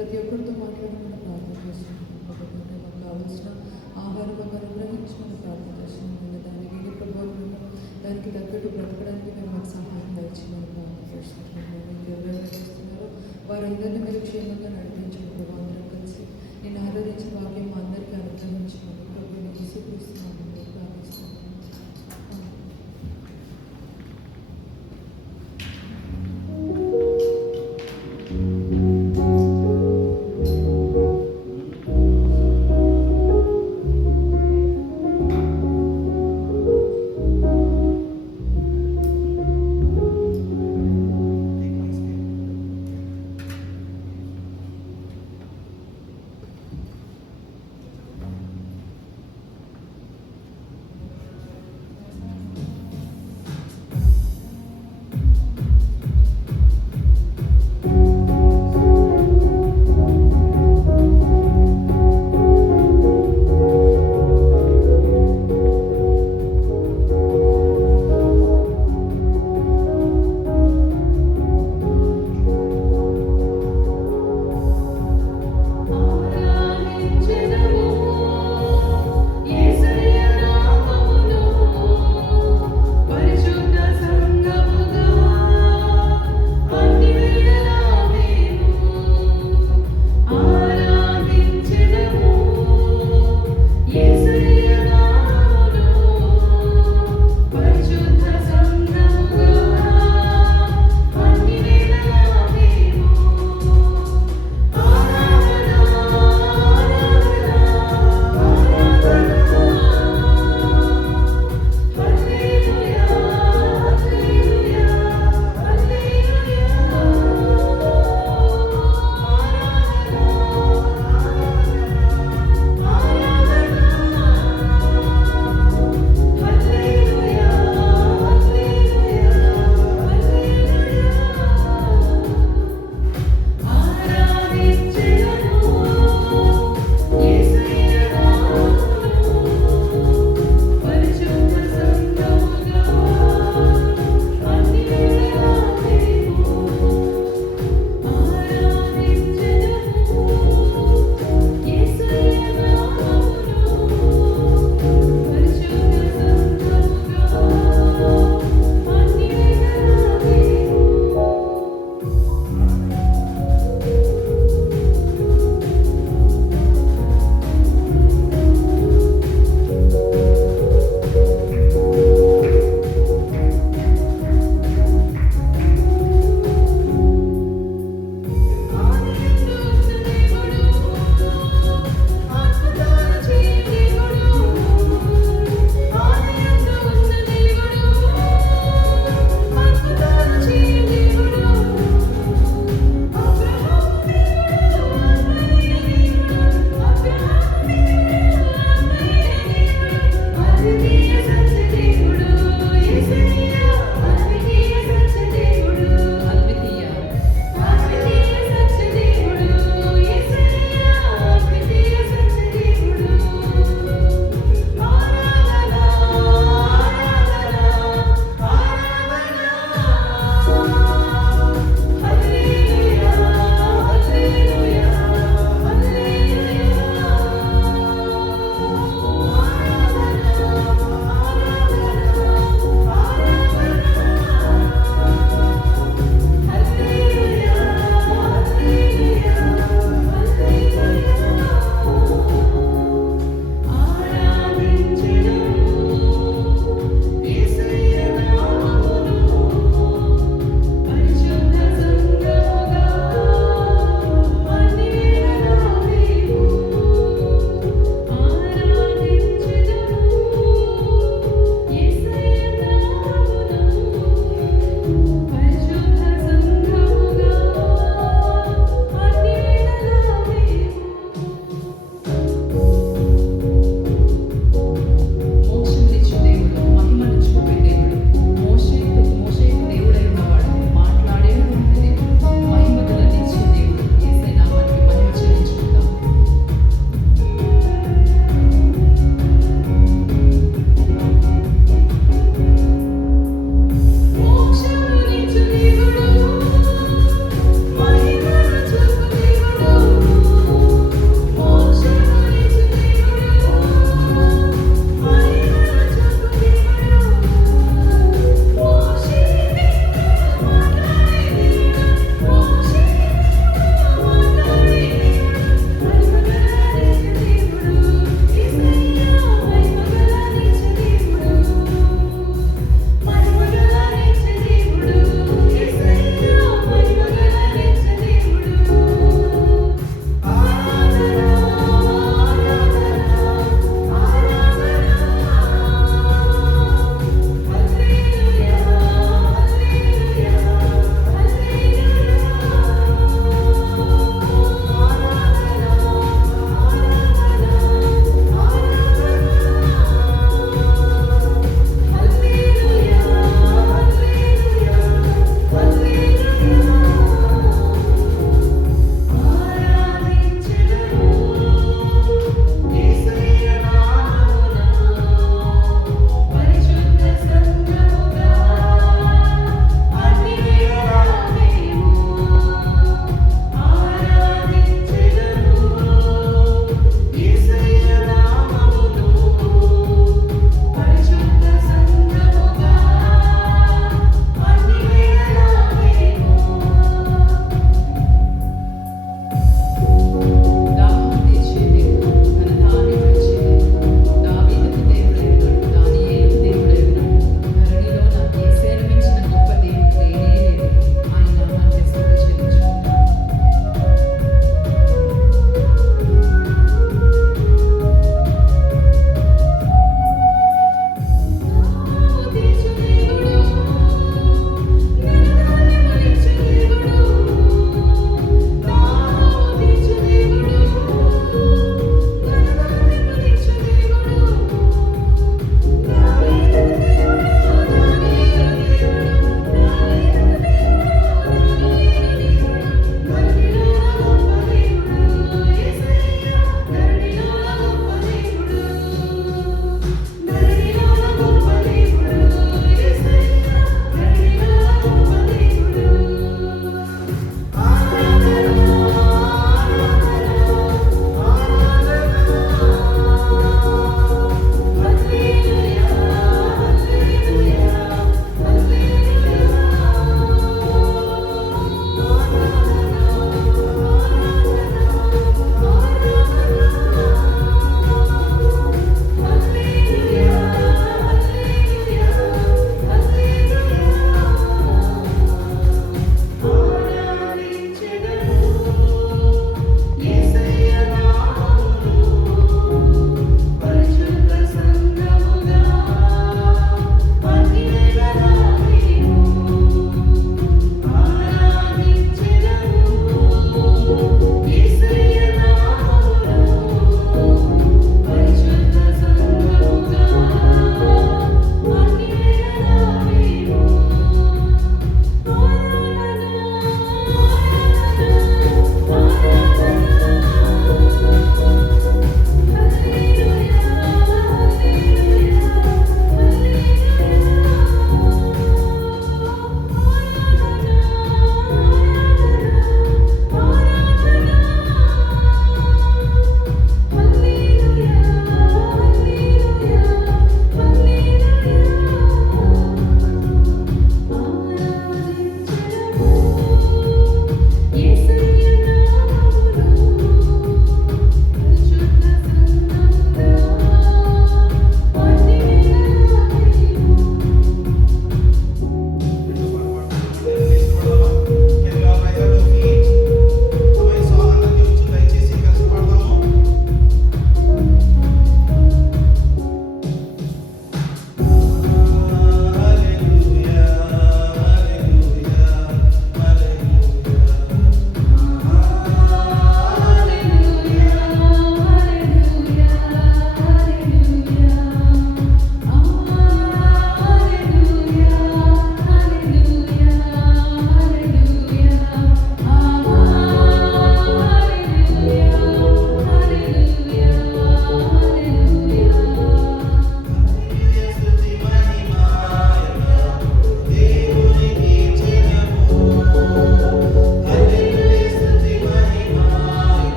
ప్రతి ఒక్కరితో మాట్లాడమని ప్రార్థన చేస్తున్నాం. కాబట్టి మాకు కావాల్సిన ఆహారం మాకు అనుగ్రహించమని ప్రార్థన చేస్తున్నాం. దాన్ని వీడి ప్రభావం దానికి తగ్గట్టు బ్రతకడానికి మేము మాకు సహాయం దయచేయమని ప్రార్థన చేస్తున్నాం. మీకు ఎవరెవరు చేస్తున్నారో వారందరినీ మీరు క్షేమంగా నడిపించండి ప్రభు. అందరం కలిసి నేను ఆరాధించిన వాక్యం మా అందరికీ అనుగ్రహించమని ప్రభు నేను తీసుకుస్తున్నాను ప్రార్థిస్తున్నాను.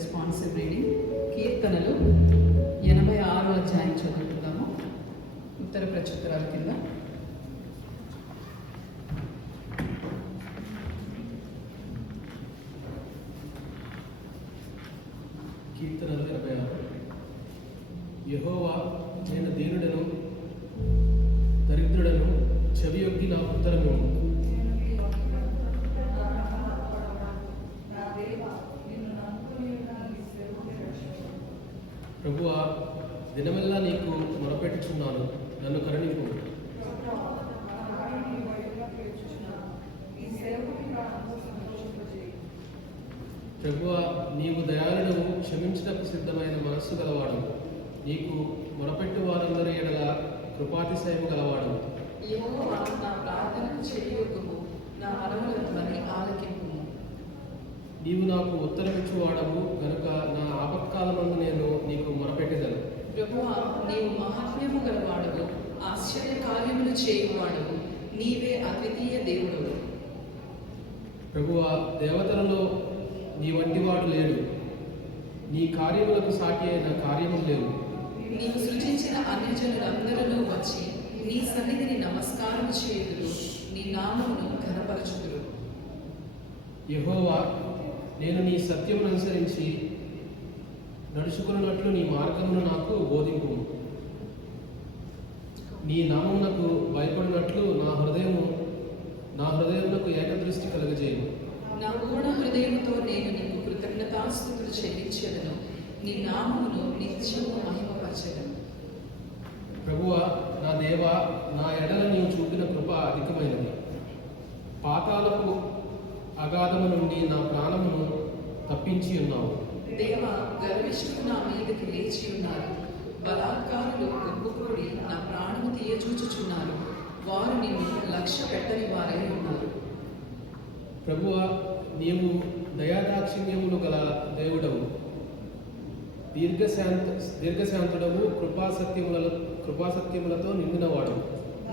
Responsive reading. కీర్తనలు 86వ అధ్యాయం చదువుకుందాము. ఉత్తర ప్రత్యుత్తరాల కింద. కీర్తనలు 86. యెహోవా, నేను దీనుడను దరిద్రుడను, చెవియొగ్గి నా ఉత్తరము. ప్రభువా, దినమెల్లా నీకు మొరపెట్టుచున్నాను, నన్ను కరుణింపు. ప్రభువా, నీవు దయాళుడవు, క్షమించుటకు సిద్ధమైన మనస్సు గలవాడు, నీకు మొరపెట్టు వారందరి ఎడల కృపాతిశయము గలవాడు. యెహోవా, నా ప్రార్థనకు చెవియొగ్గుము, నా మనవులను ఆలకింపుము. నీవు నాకు ఉత్తరమిచ్చువాడవు గనుక నా ఆపత్కాలమందు నేను నీకు మొరపెట్టెదను. ప్రభువా, నీవు మహాత్మ్యము గలవాడవు, ఆశ్చర్య కార్యములు చేయువాడవు, నీవే అద్వితీయ దేవుడవు. ప్రభువా, దేవతలలో నీ వంటివాడు లేడు, నీ కార్యములకు సాటి అయిన కార్యములు లేవు. నీవు సృజించిన అన్యజనులందరూ వచ్చి నీ సన్నిధిని నమస్కారం చేయుదురు, నీ నామమును ఘనపరచుదురు. యెహోవా, నేను నీ సత్యమును అనుసరించి నడుచుకున్నట్లు నీ మార్గమును నాకు బోధింపు. నీ నామమునకు భయపడినట్లు నా హృదయమునకు ఏకదృష్టి కలుగజేయము. నా పూర్ణ హృదయముతో నేను నీకు కృతజ్ఞతాస్తుతులు చెల్లించెదను, నీ నామమును నిత్యము మహిమపరచెదను. ప్రభువా, నా దేవా, నా ఎడల నీవు చూపిన కృప అధికమైనది. పాతాళపు అగాధము నుండి నా ప్రాణమును తప్పించి ఉన్నావు. దేవా, గర్విష్ఠులు నా మీదకి లేచి ఉన్నారు, బలాత్కారులు గుంపుకూడి నా ప్రాణము తీయచూచుచున్నారు, వారు నిన్ను లక్ష్య పెట్టని వారై ఉన్నారు. ప్రభువా, నీవు దయాదాక్షిణ్యములు గల దేవుడవు, దీర్ఘశాంతుడవు, కృపాసత్యములతో నిండినవాడు.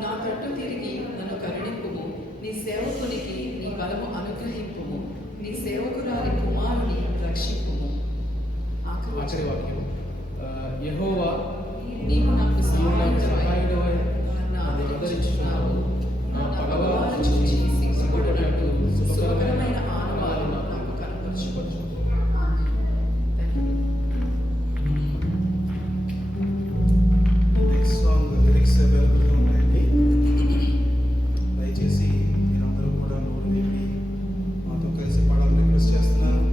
నా తట్టు తిరిగి నన్ను కరుణింపుము, నీ సేవకునికి నీ బలము అనుగ్రహింపుము, నీ సేవకురాలి కుమారుని రక్షింపుము. ఆఖరి వాక్యం. యెహోవా, నీవు నాకు సహాయుడవై నన్ను ఆదరించుచున్నావు. నా పగవారు చూచి సిగ్గుపడినట్టు సుఖకరమైన ఆనవాలు నాకు కనపరచుకోవచ్చు. నెక్స్ట్ సాంగ్ లిరిక్స్ అవైలబుల్గా ఉన్నాయండి. దయచేసి మీరందరూ కూడా నోరు విప్పి మాతో కలిసి పాడాలని రిక్వెస్ట్ చేస్తున్నాను.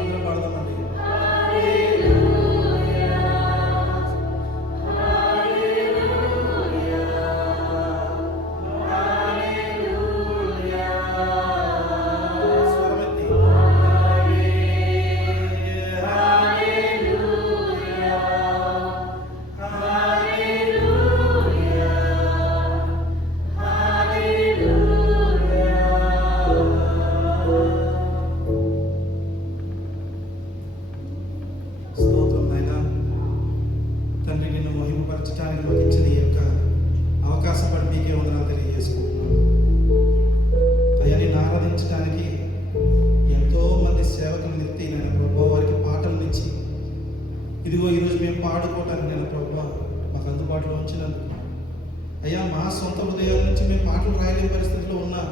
అందరం పాడదామండి. స్వరమెత్తి. స్తోత్రం నాయనా. తండ్రి, నిన్ను మహిమపరచడానికి మాకు ఇచ్చిన ఈ యొక్క అవకాశం బట్టి మీకే వందనాలు తెలియజేసుకుంటున్నాను. అయ్యా, నిన్ను ఆరాధించడానికి ఎంతో మంది సేవకులను ఎత్తి నేను ప్రభావ వారికి పాటలు ఇచ్చి ఇదిగో ఈరోజు మేము పాడుకోవటానికి నేను ప్రభావ మాకు అందుబాటులో ఉంచినందుకు అయ్యా, మా సొంత హృదయాల నుంచి మేము పాటలు రాయలేని పరిస్థితిలో ఉన్నా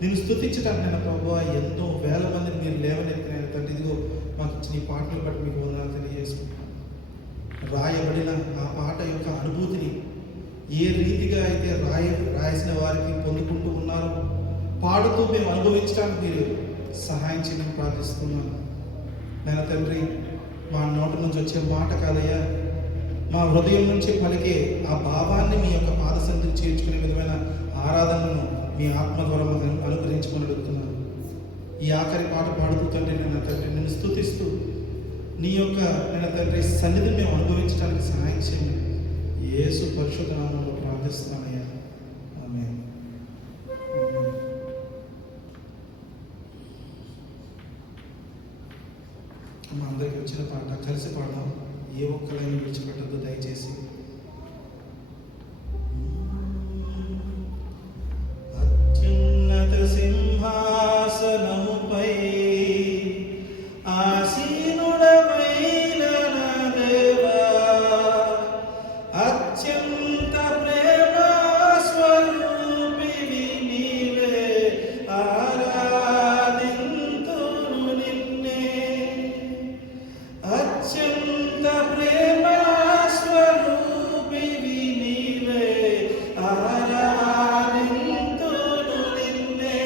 నిన్ను స్తుతించడానికి నేను ప్రభావ ఎంతో వేల మందిని మీరు లేవనెత్తి నేను తండ్రి, ఇదిగో మాకు ఇచ్చిన ఈ పాటలు బట్టి మీకు వందనాలు తెలియజేసుకుంటున్నాను. రాయబడిన ఆ పాట యొక్క అనుభూతిని ఏ రీతిగా అయితే రాసిన వారికి పొందుకుంటూ ఉన్నారో పాడుతూ మేము అనుభవించడానికి మీరు సహాయం చేయమని ప్రార్థిస్తున్నాను. నేను తండ్రి, మా నోటి నుంచి వచ్చే మాట కాదయ్యా, మా హృదయం నుంచి పలికే ఆ భావాన్ని మీ యొక్క పాద సన్నిధికి చేర్చుకునే విధమైన ఆరాధనను మీ ఆత్మ ద్వారా మాకు అనుగ్రహించుకొని అడుగుతున్నాను. ఈ ఆఖరి పాట పాడుతూ తండ్రి, నేను తండ్రి నిన్ను స్తుతిస్తూ నీ యొక్క నేను తండ్రి సన్నిధిని మేము అనుభవించడానికి సహాయం చేయండి. యేసు పరిశుద్ధ నామములో ప్రార్థిస్తున్నానయ్యా, ఆమేన్. మా అందరికి వచ్చిన పాట కలిసి పాడదాం. ఏ ఒక్కరైనా విడిచిపెట్టద్దు దయచేసి. అత్యున్నత సింహాసనముపై ఆసీనుడవైన నా దేవా, అత్యంత ప్రేమ స్వరూపివి నీవే, ఆరాధింతును నిన్నే. అత్యంత ప్రేమ స్వరూపివి నీవే, ఆరాధింతును నిన్నే.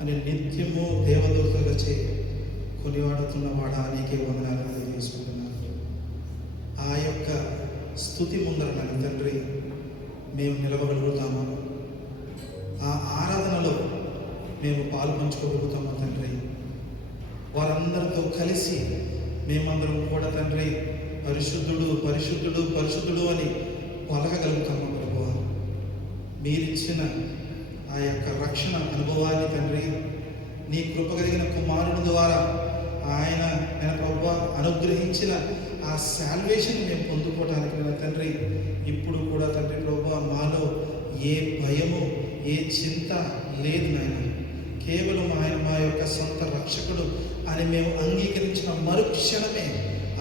అని నిత్యము దేవదూతలచే కొనివాడుతున్న వాడా నీకే వందనాలు తెలియజేసుకుంటున్నాను. ఆ యొక్క స్తుతి ముందర నా తండ్రి మేము నిలవగలుగుతాము, ఆ ఆరాధనలో మేము పాలు పంచుకోగలుగుతాము తండ్రి. వారందరితో కలిసి మేమందరం కూడా తండ్రి పరిశుద్ధుడు పరిశుద్ధుడు పరిశుద్ధుడు అని పలకగలుగుతాము ప్రభువా. మీరిచ్చిన ఆ యొక్క రక్షణ అనుభవాన్ని తండ్రి నీ కృప కలిగిన కుమారుని ద్వారా ఆయన ప్రభువా అనుగ్రహించిన ఆ సాల్వేషన్ మేము పొందుకోవడానికి నా తండ్రి ఇప్పుడు కూడా తండ్రి ప్రభువా మాలో ఏ భయము ఏ చింత లేదు నాయన. కేవలం ఆయన మా యొక్క సొంత రక్షకుడు అని మేము అంగీకరించిన మరుక్షణమే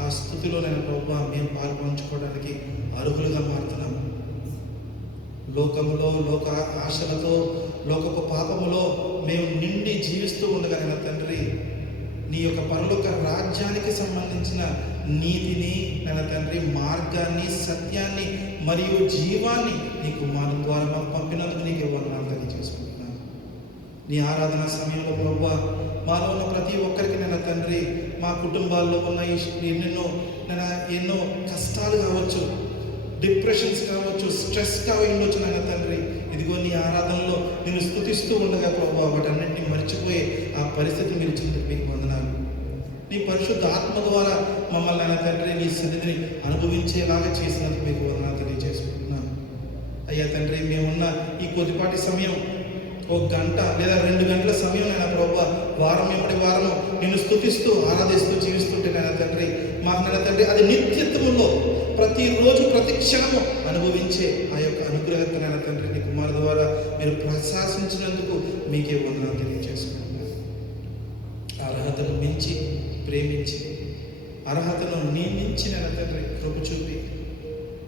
ఆ స్థుతిలో నేను ప్రభువా మేము పాల్పంచుకోవడానికి అర్హులుగా మారుతున్నాము. లోకములో లోక ఆశలతో లోకపు పాపములో మేము నిండి జీవిస్తూ ఉండగా నా తండ్రి నీ యొక్క పరలోక రాజ్యానికి సంబంధించిన నీతిని నా తండ్రి మార్గాన్ని సత్యాన్ని మరియు జీవాన్ని నీ కుమారుని ద్వారా మాకు పంపినందుకు నీకు వందనాలు తెలియజేసుకుంటున్నాను. నీ ఆరాధన సమయంలో ప్రభువా మాలో ఉన్న ప్రతి ఒక్కరికి నా తండ్రి మా కుటుంబాల్లో ఉన్న ఎన్నో కష్టాలు కావచ్చు, డిప్రెషన్స్ కావచ్చు, స్ట్రెస్ ఉండొచ్చు నాయన తండ్రి. ఇదిగో నీ ఆరాధనలో నేను స్తుతిస్తూ ఉండగా ప్రభువా వాటన్నింటినీ మర్చిపోయి ఆ పరిస్థితి మీరు ఇచ్చినందుకు మీకు వందనాలు. నీ పరిశుద్ధ ఆత్మ ద్వారా మమ్మల్ని నాయన తండ్రి నీ సన్నిధిని అనుభవించేలాగా చేసినందుకు మీకు వందనాలు తెలియజేసుకుంటున్నాను. అయ్యా తండ్రి మేమున్న ఈ కొద్దిపాటి సమయం 1 గంట లేదా 2 గంటల సమయం నాయన ప్రభువా వారం వెంబడి వారము నిన్ను స్తుతిస్తూ ఆరాధిస్తూ జీవిస్తుంటే నాయన తండ్రి మాకు నాయన తండ్రి అది నిత్యత్వములో ప్రతిరోజు ప్రతి క్షణము అనుభవించే ఆ యొక్క అనుగ్రహత తండ్రి నీ కుమారు ద్వారా మీరు ప్రశాసించినందుకు మీకే వందనాలు తెలియజేసుకుంటున్నాను. ప్రేమించి అర్హతను నియమించి నన్న తండ్రి కృప చూపి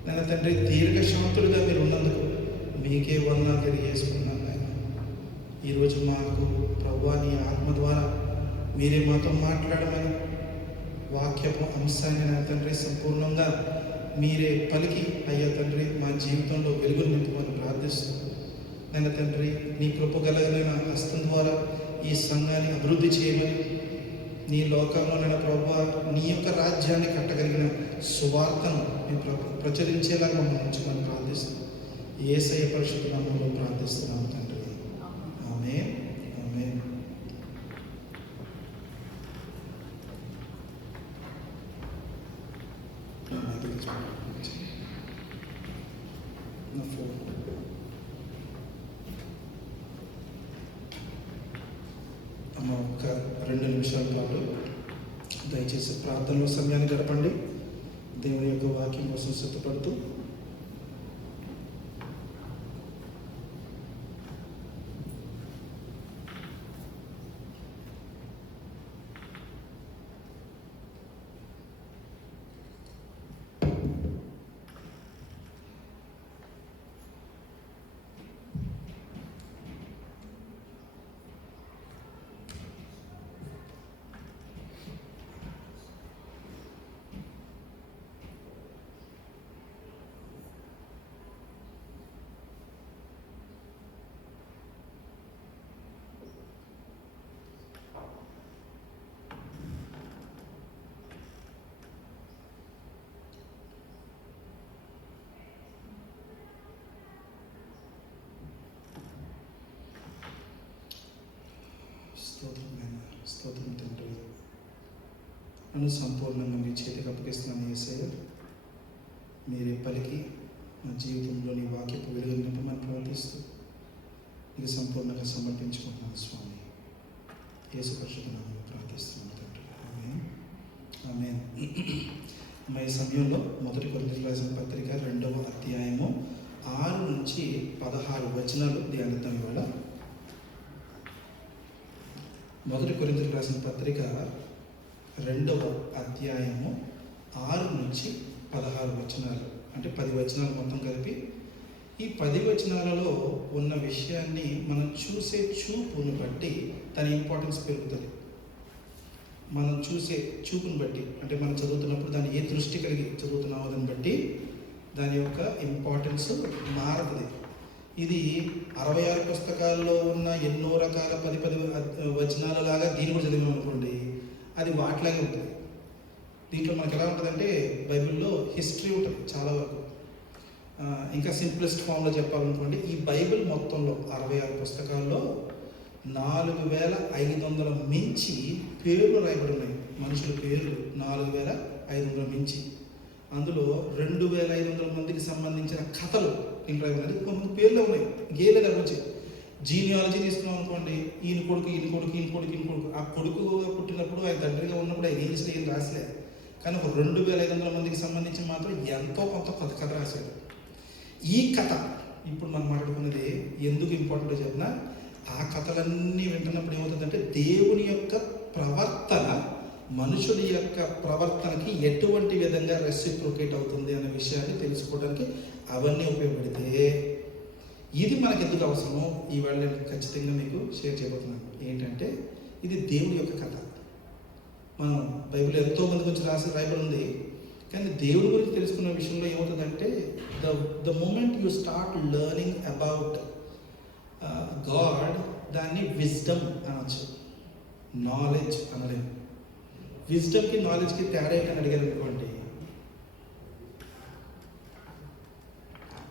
నన్న తండ్రి దీర్ఘశాంతుడుగా మీరు ఉన్నందుకు మీకే వందనాలు తెలియజేసుకున్నాను నాయన. ఈరోజు మాకు ప్రభువా నీ ఆత్మ ద్వారా మీరే మాతో మాట్లాడమని వాక్యపు అంశాన్ని నా తండ్రి సంపూర్ణంగా మీరే పలికి అయ్యా తండ్రి మా జీవితంలో వెలుగును నింపుకొని ప్రార్థిస్తూ నన్న తండ్రి నీ కృప కలిగిన హస్తం ద్వారా ఈ సంఘాన్ని అభివృద్ధి చేయమని నీ లోకంలో నన్న ప్రభువా నీ యొక్క రాజ్యాన్ని కట్టగలిగిన సువార్తను మేము ప్రచురించేలాగా మమ్మల్ని ఉంచమని ప్రార్థిస్తున్నాం. యేసయ్య పరిశుద్ధ నామములో ప్రార్థిస్తున్నాము తండ్రి. ఆమేన్. ఆమేన్. అమ్మ ఒక 2 నిమిషాల పాటు దయచేసి ప్రార్థనలో సమయాన్ని గడపండి. దేవుని యొక్క వాక్యం కోసం సిద్ధపడుతూ స్తోత్రం తండ్రి. నన్ను సంపూర్ణంగా మీ చేతికి అప్పగిస్తున్నాను యేసయ్య. మీరే పలికి నా జీవితంలో నీ వాక్యపు వెలుగు నింపమని ప్రార్థిస్తూ నీకు సంపూర్ణంగా సమర్పించుకుంటున్నాను స్వామి. యేసు పరిశుద్ధ నామములో ప్రార్థిస్తున్నాను తండ్రి. ఆమేన్. ఆమేన్. ఈ సమయంలో 1 కొరింథీయులకు రాసిన పత్రిక 2వ అధ్యాయము 6 నుంచి 16 వచనాలు ధ్యానిద్దాం. ఇవాళ 1 కొరింథీయులకు రాసిన పత్రిక 2వ అధ్యాయము 6 నుంచి 16 వచనాలు, అంటే 10 వచనాలు మొత్తం కలిపి. ఈ 10 వచనాలలో ఉన్న విషయాన్ని మనం చూసే చూపును బట్టి దాని ఇంపార్టెన్స్ పెరుగుతుంది. మనం చూసే చూపును బట్టి, అంటే మనం చదువుతున్నప్పుడు దాన్ని ఏ దృష్టి కలిగి చదువుతున్నామో దాన్ని బట్టి దాని యొక్క ఇంపార్టెన్స్ మారుతుంది. ఇది 66 పుస్తకాల్లో ఉన్న ఎన్నో రకాల 10 వచనాల లాగా దీని కూడా చదివాం అనుకోండి, అది వాటిలాగే ఉంటుంది. దీంట్లో మనకి ఎలా ఉంటుందంటే బైబిల్లో హిస్టరీ ఉంటుంది చాలా వరకు. ఇంకా సింప్లెస్ట్ ఫామ్లో చెప్పాలనుకోండి, ఈ బైబిల్ మొత్తంలో 66 పుస్తకాల్లో 4500 మించి పేర్లు రాయబడి ఉన్నాయి. మనుషుల పేర్లు 4500 మించి. అందులో 2500 మందికి సంబంధించిన కథలు ఇంట్లో రాయబడి, కొంతమంది పేర్లు ఉన్నాయి. ఇంకేం లేదు అక్కడ వచ్చి జీనియాలజీ తీసుకున్నాం అనుకోండి, ఈయన కొడుకు ఈయన కొడుకు ఈయన కొడుకు ఈయన కొడుకు. ఆ కొడుకు పుట్టినప్పుడు ఆయన తండ్రిగా ఉన్నప్పుడు ఆయన ఇంగ్లీష్లో ఏం రాసలేదు, కానీ ఒక 2500 మందికి సంబంధించి మాత్రం ఎంతో కొంత కొత్త కథ రాశాడు. ఈ కథ ఇప్పుడు మనం మాట్లాడుకున్నది ఎందుకు ఇంపార్టెంటో చెప్పినా, ఆ కథలన్నీ వింటున్నప్పుడు ఏమవుతుందంటే దేవుని యొక్క ప్రవర్తన మనుషుడి యొక్క ప్రవర్తనకి ఎటువంటి విధంగా రెసిప్రొకేట్ అవుతుంది అనే విషయాన్ని తెలుసుకోవడానికి అవన్నీ ఉపయోగపడితే, ఇది మనకు ఎందుకు అవసరమో ఈవేళ నేను ఖచ్చితంగా మీకు షేర్ చేయబోతున్నాను. ఏంటంటే ఇది దేవుని యొక్క కథ. మనం బైబిల్ ఎంతో మంది గురించి రాయబడి ఉంది, కానీ దేవుడి గురించి తెలుసుకున్న విషయంలో ఏమవుతుందంటే the moment you start learning about God, దాన్ని విజ్డమ్ అనొచ్చు, నాలెడ్జ్ అనలేము. విజ్డమ్కి నాలెడ్జ్కి తేడా ఏంటని అడిగారు అనుకోండి,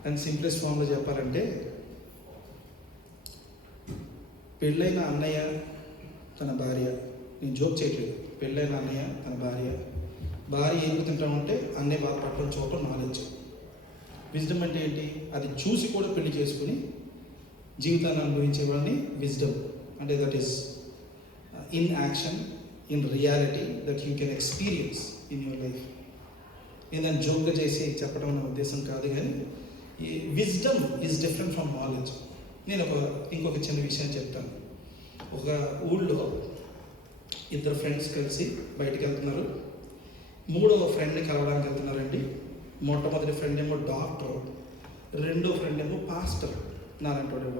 దాన్ని సింప్లెస్ట్ ఫామ్లో చెప్పాలంటే, పెళ్ళైన అన్నయ్య తన భార్య, నేను జోక్ చేయట్లేదు, పెళ్ళైన అన్నయ్య తన భార్య ఏం తింటామంటే అన్నయ్య బాధపడటం చూడటం నాలెడ్జ్. విజ్డమ్ అంటే ఏంటి? అది చూసి కూడా పెళ్లి చేసుకుని జీవితాన్ని అనుభవించే వాళ్ళని విజ్డమ్ అంటే. That is in action, in reality, that you can experience in your life. నేను దాన్ని జోక్గా చేసి చెప్పడం నా ఉద్దేశం కాదు, కానీ ఈ wisdom is different from knowledge. నేను ఇంకొక చిన్న విషయం చెప్తాను. ఒక ఊళ్ళో ఇద్దరు ఫ్రెండ్స్ కలిసి బయటికి వెళ్తున్నారు. మూడవ ఫ్రెండ్ని కలవడానికి వెళ్తున్నారండి. మొట్టమొదటి ఫ్రెండ్ ఏమో డాక్టర్, రెండో ఫ్రెండ్ ఏమో పాస్టర్ నాలంటోడు.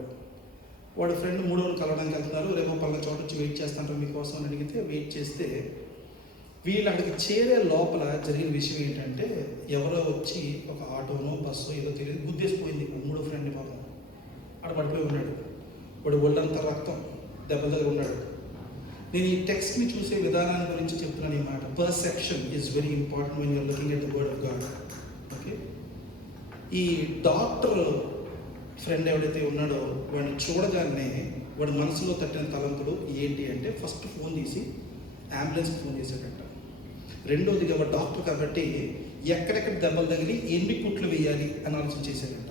వాడు ఫ్రెండ్ మూడోని కలవడానికి వెళ్తున్నారు. రేపు పలానా చోట వచ్చి వెయిట్ చేస్తాంటారు మీకోసం అని అడిగితే వెయిట్ చేస్తే వీళ్ళు అక్కడికి చేరే లోపల జరిగిన విషయం ఏంటంటే ఎవరో వచ్చి ఒక ఆటోనో బస్సో ఏదో తెలియదు గుద్దేసిపోయింది మూడో ఫ్రెండ్ని. పాపం ఆడ పడిపోయి ఉన్నాడు. వాడు ఒళ్ళంతా రక్తం, దెబ్బల దగ్గర ఉన్నాడు. నేను ఈ టెక్స్ట్ని చూసే విధానాన్ని గురించి చెప్తున్నాను ఈ మాట. Perception is very important when you're looking at the word of God. Okay, ఈ డాక్టర్ ఫ్రెండ్ ఎవడైతే ఉన్నాడో వాడిని చూడగానే వాడి మనసులో తట్టిన తలంపులు ఏంటి అంటే ఫస్ట్ ఫోన్ తీసి అంబులెన్స్కి ఫోన్ చేశాడట. రెండోదిగా వాడు డాక్టర్ కాబట్టి ఎక్కడెక్కడ దెబ్బలు తగిలి ఎన్ని కుట్లు వేయాలి అని ఆలోచన చేశాడట.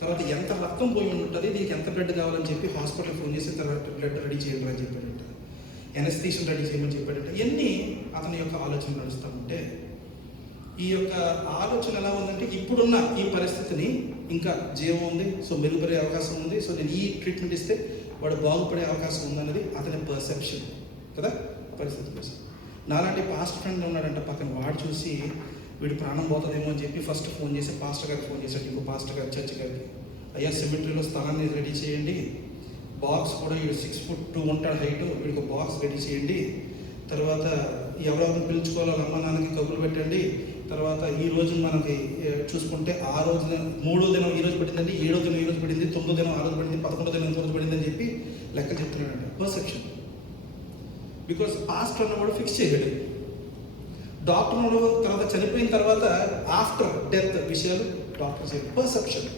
తర్వాత ఎంత రక్తం పోయి ఉంటుంది, దీనికి ఎంత బ్లడ్ కావాలని చెప్పి హాస్పిటల్కి ఫోన్ చేసి తర్వాత బ్లడ్ రెడీ చేయాలి అని చెప్పాడట. ఎనస్థీషియన్ రెడీ చేయమని చెప్పాడట. ఇవన్నీ అతని యొక్క ఆలోచన నడుస్తూ ఉంటే ఈ యొక్క ఆలోచన ఎలా ఉందంటే ఇప్పుడున్న ఈ పరిస్థితిని ఇంకా జీవం ఉంది, సో మెరుగుపడే అవకాశం ఉంది, సో నేను ఈ ట్రీట్మెంట్ ఇస్తే వాడు బాగుపడే అవకాశం ఉందన్నది అతని పర్సెప్షన్ కదా పరిస్థితి కోసం. నాలాంటి పాస్ట్ ఫ్రెండ్ ఉన్నాడంట పక్కన. వాడు చూసి వీడు ప్రాణం పోతుందేమో అని చెప్పి ఫస్ట్ ఫోన్ చేసి పాస్టర్ గారికి ఫోన్ చేశాడు. ఇంకో పాస్టర్ గారు చర్చ్ గారికి, అయ్యా సిమెట్రీలో స్థలాన్ని రెడీ చేయండి, బాక్స్ కూడా వీడు 6'2" ఉంటాడు హైట్, వీడికి బాక్స్ రెడీ చేయండి, తర్వాత ఎవరెవరిని పిలుచుకోవాలో అమ్మ నాన్నకి కబుర్లు పెట్టండి, తర్వాత ఈ రోజు మనకి చూసుకుంటే ఆ రోజున 3వ దినం ఈ రోజు పడిందండి, 7వ దినం ఈ రోజు పడింది, 9వ దినం ఆ రోజు పడింది, 11వ దినం ఇంకో రోజు పడింది అని చెప్పి లెక్క చెప్తున్నాడంట. పర్సెప్షన్. బికాస్ పాస్ట్ అన్నవాడు ఫిక్స్ చేయలేడు. డాక్టర్ అన్నవాడు తర్వాత చనిపోయిన తర్వాత ఆఫ్టర్ డెత్ విషయాలు డాక్టర్ చేయలేదు. పర్సెప్షన్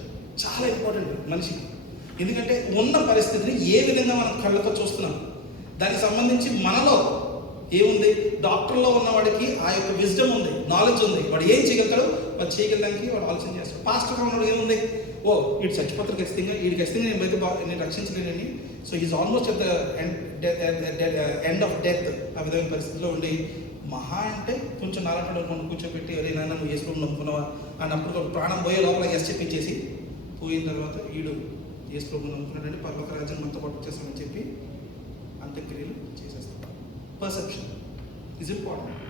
చాలా ఇంపార్టెంట్ మనిషికి. ఎందుకంటే ఉన్న పరిస్థితిని ఏ విధంగా మనం కళ్ళతో చూస్తున్నాం దానికి సంబంధించి మనలో ఏముంది. డాక్టర్లో ఉన్నవాడికి ఆ యొక్క విజ్డమ్ ఉంది, నాలెడ్జ్ ఉంది, వాడు ఏం చేయగలుగుతాడు, వాడు చేయగలడానికి వాడు ఆలోచన చేస్తాడు. పాస్టర్గా ఉన్నవాడు ఏముంది, ఓ వీడు చచ్చిపోతారు ఖచ్చితంగా, వీడికి ఖచ్చితంగా నేను రక్షించలేనని. So is almost at the end of death. ఆ విధమైన పరిస్థితిలో ఉండి మహా అంటే కొంచెం నాలంటాడు మనం కూర్చోబెట్టి అరే నాన్న నువ్వు వేసుకుని నమ్ముకున్నావా అన్నప్పుడు ప్రాణం పోయే లోపల ఎస్ చెప్పించేసి పోయిన తర్వాత వీడు వేసుకోమని నమ్ముకున్నాడంటే పర్వక రాజ్యాన్ని మొత్తం పట్టుకొచ్చేస్తామని చెప్పి అంత్యక్రియలు చేసేస్తాం. Perception is important.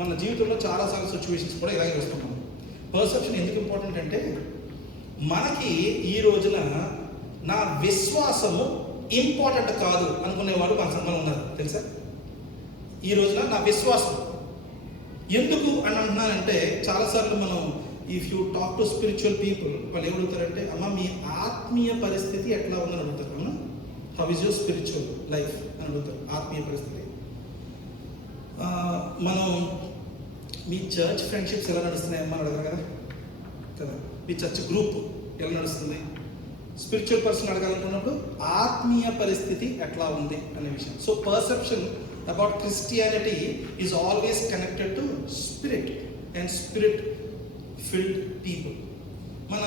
మన జీవితంలో చాలాసార్లు సిచ్యువేషన్స్ కూడా ఇలాగే వస్తున్నాం. పర్సెప్షన్ ఎందుకు ఇంపార్టెంట్ అంటే మనకి ఈ రోజున నా విశ్వాసము ఇంపార్టెంట్ కాదు అనుకునేవాడు మన సంఘంలో ఉన్నారు తెలుసా. ఈ రోజున నా విశ్వాసం ఎందుకు అని అంటున్నానంటే చాలాసార్లు మనం if you talk to spiritual people వాళ్ళు ఏమడుగుతారంటే అమ్మ మీ ఆత్మీయ పరిస్థితి ఎట్లా ఉందని అడుగుతారు. అవునా, how is your spiritual life అని అడుగుతారు. ఆత్మీయ పరిస్థితి. మనం మీ చర్చ్ ఫ్రెండ్షిప్స్ ఎలా నడుస్తున్నాయమ్మా అని అడగారు కదా కదా. మీ చర్చ్ గ్రూప్ ఎలా నడుస్తుంది. స్పిరిచువల్ పర్సన్ అడగాలనుకున్నప్పుడు ఆత్మీయ పరిస్థితి ఎట్లా ఉంది అనే విషయం. So perception about Christianity is always connected to spirit and spirit field people. మన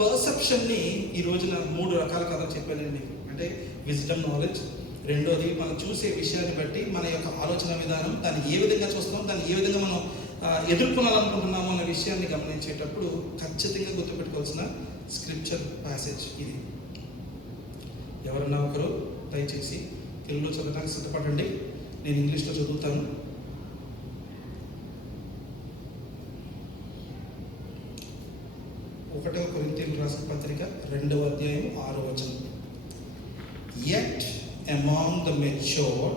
పర్సెప్షన్ని ఈ రోజున 3 రకాల కథలు చెప్పానండి. అంటే విజ్డమ్, నాలెడ్జ్. రెండోది మనం చూసే విషయాన్ని బట్టి మన యొక్క ఆలోచన విధానం, దాన్ని ఏ విధంగా చూస్తున్నాం, దాన్ని ఏ విధంగా మనం ఎదుర్కొనాలనుకుంటున్నాము అనే విషయాన్ని గమనించేటప్పుడు ఖచ్చితంగా గుర్తుపెట్టుకోవాల్సిన స్క్రిప్చర్ ప్యాసేజ్ ఇది. ఎవరన్నా ఒకరు దయచేసి తెలుగులో చదవడానికి సిద్ధపడండి, నేను ఇంగ్లీష్లో చదువుతాను. ఒకటవ కొరింథీయులకు రాసిన పత్రిక 2వ అధ్యాయం 6వ వచనం. Yet among the mature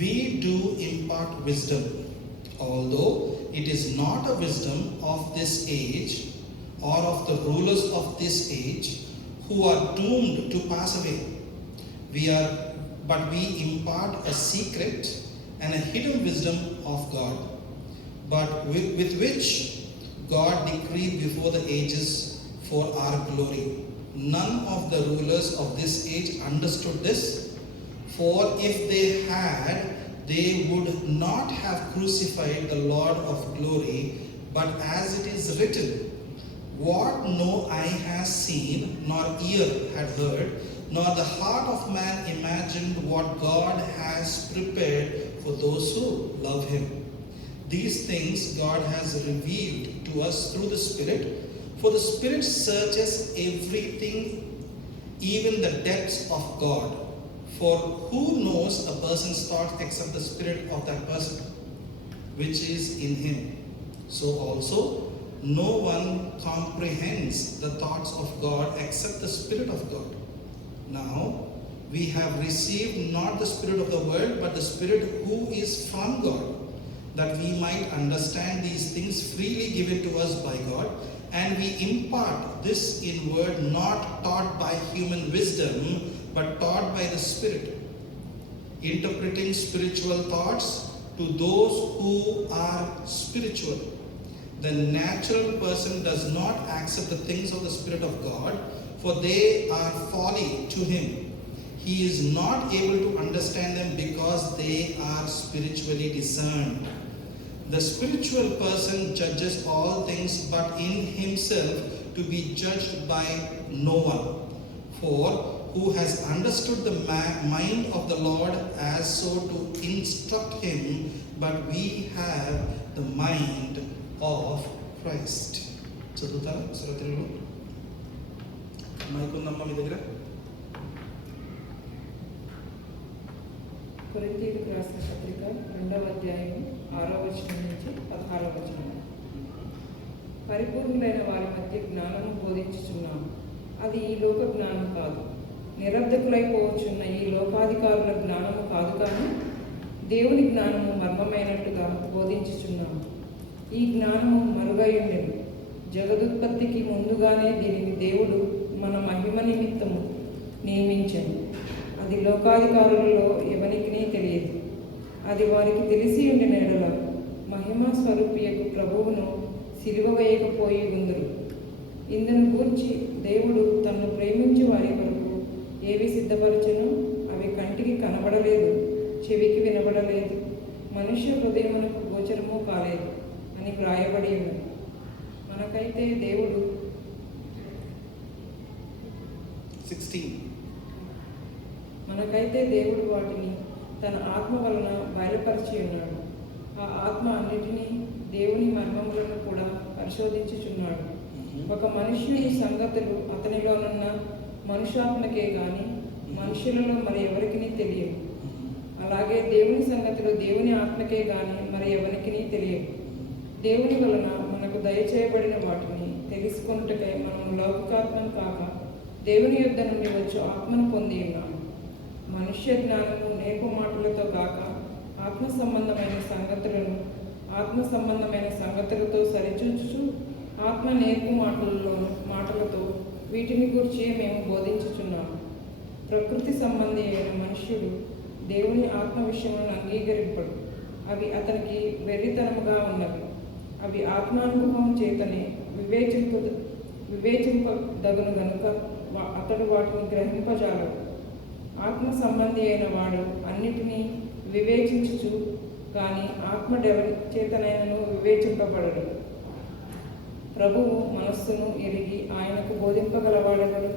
we do impart wisdom, although it is not a wisdom of this age or of the rulers of this age who are doomed to pass away. But we impart a secret and a hidden wisdom of God, but with which God decreed before the ages for our glory. None of the rulers of this age understood this, for if they had, they would not have crucified the Lord of glory. But as it is written, what no eye has seen, nor ear had heard, nor the heart of man imagined what God has prepared for those who love him. These things God has revealed to us through the Spirit, for the Spirit searches everything, even the depths of God. For who knows a person's thoughts except the spirit of that person, which is in him? So also, no one comprehends the thoughts of God except the Spirit of God. Now, we have received not the spirit of the world, but the Spirit who is from God, that we might understand these things freely given to us by God, and we impart this in word not taught by human wisdom, but taught by the Spirit, interpreting spiritual thoughts to those who are spiritual. The natural person does not accept the things of the Spirit of God, for they are folly to him. He is not able to understand them because they are spiritually discerned. The spiritual person judges all things, but in himself to be judged by no one. For who has understood the mind of the Lord as so to instruct him, but we have the mind of Christ. చదువుతారా శ్రోతలు? Mic ఉందమ్మా మీ దగ్గర? కొరింథీయులకు రాసిన పత్రిక 2వ అధ్యాయం 6వ వచనం నుంచి 16వ వచనం. పరిపూర్ణులైన వారి మధ్య జ్ఞానము బోధించుచున్నాము. అది ఈ లోక జ్ఞానం కాదు, నిరర్ధకులైపోవచ్చున్న ఈ లోకాధికారుల జ్ఞానము కాదు, కానీ దేవుని జ్ఞానము మర్మమైనట్టుగా బోధించుచున్నాము. ఈ జ్ఞానము మరుగై ఉండేది. జగదుత్పత్తికి ముందుగానే దీనిని దేవుడు మన మహిమ నిమిత్తము నియమించాడు. అది లోకాధికారులలో ఎవరికి తెలియదు. అది వారికి తెలిసి ఉండిన ఎడల మహిమా స్వరూపియకు ప్రభువును సిలువ వేయకపోయి ఉందరు. ఇందును గూర్చి దేవుడు తన్ను ప్రేమించే వారి కొరకు ఏవి సిద్ధపరచనో అవి కంటికి కనబడలేదు, చెవికి వినబడలేదు, మనుష్య హృదయమునకు గోచరము కాలేదు అని వ్రాయబడి ఉన్నది. మనకైతే దేవుడు 16. మనకైతే దేవుడు వాటిని తన ఆత్మ వలన బయలుపరిచి ఉన్నాడు. ఆ ఆత్మ అన్నిటినీ దేవుని మర్మములను కూడా పరిశోధించుచున్నాడు. ఒక మనుష్యుని సంగతులు అతనిలోనున్న మనుష్యాత్మకే గాని మనుషులలో మరి ఎవరికి తెలియదు. అలాగే దేవుని సంగతులు దేవుని ఆత్మకే గాని మరి ఎవరికి తెలియదు. దేవుని వలన మనకు దయచేయబడిన వాటిని తెలుసుకొనుటకై మనము లౌకికాత్మను కాక దేవుని యొద్ద నుండి వచ్చి ఆత్మను పొంది ఉన్నాము. మనుష్య జ్ఞానము నేర్పు మాటలతో కాక ఆత్మ సంబంధమైన సంగతులతో సరిచూచుచు ఆత్మ నేర్పు మాటలతో వీటిని గురించి మేము బోధించుచున్నాము. ప్రకృతి సంబంధి అయిన మనుష్యుడు దేవుని ఆత్మ విషయములను అంగీకరింపడు. అవి అతనికి వెర్రితనముగా ఉన్నవి. అవి ఆత్మానుభవం చేతనే వివేచింపదగును గనుక అతడు వాటిని గ్రహింపజాలడు. ఆత్మ సంబంధి అయిన వాడు అన్నిటినీ వివేచించుచు కానీ ఆత్మ చేతనైనను వివేచింపబడడు. ప్రభువు మనస్సును ఎరిగి ఆయనకు బోధింపగలవాడెవడు?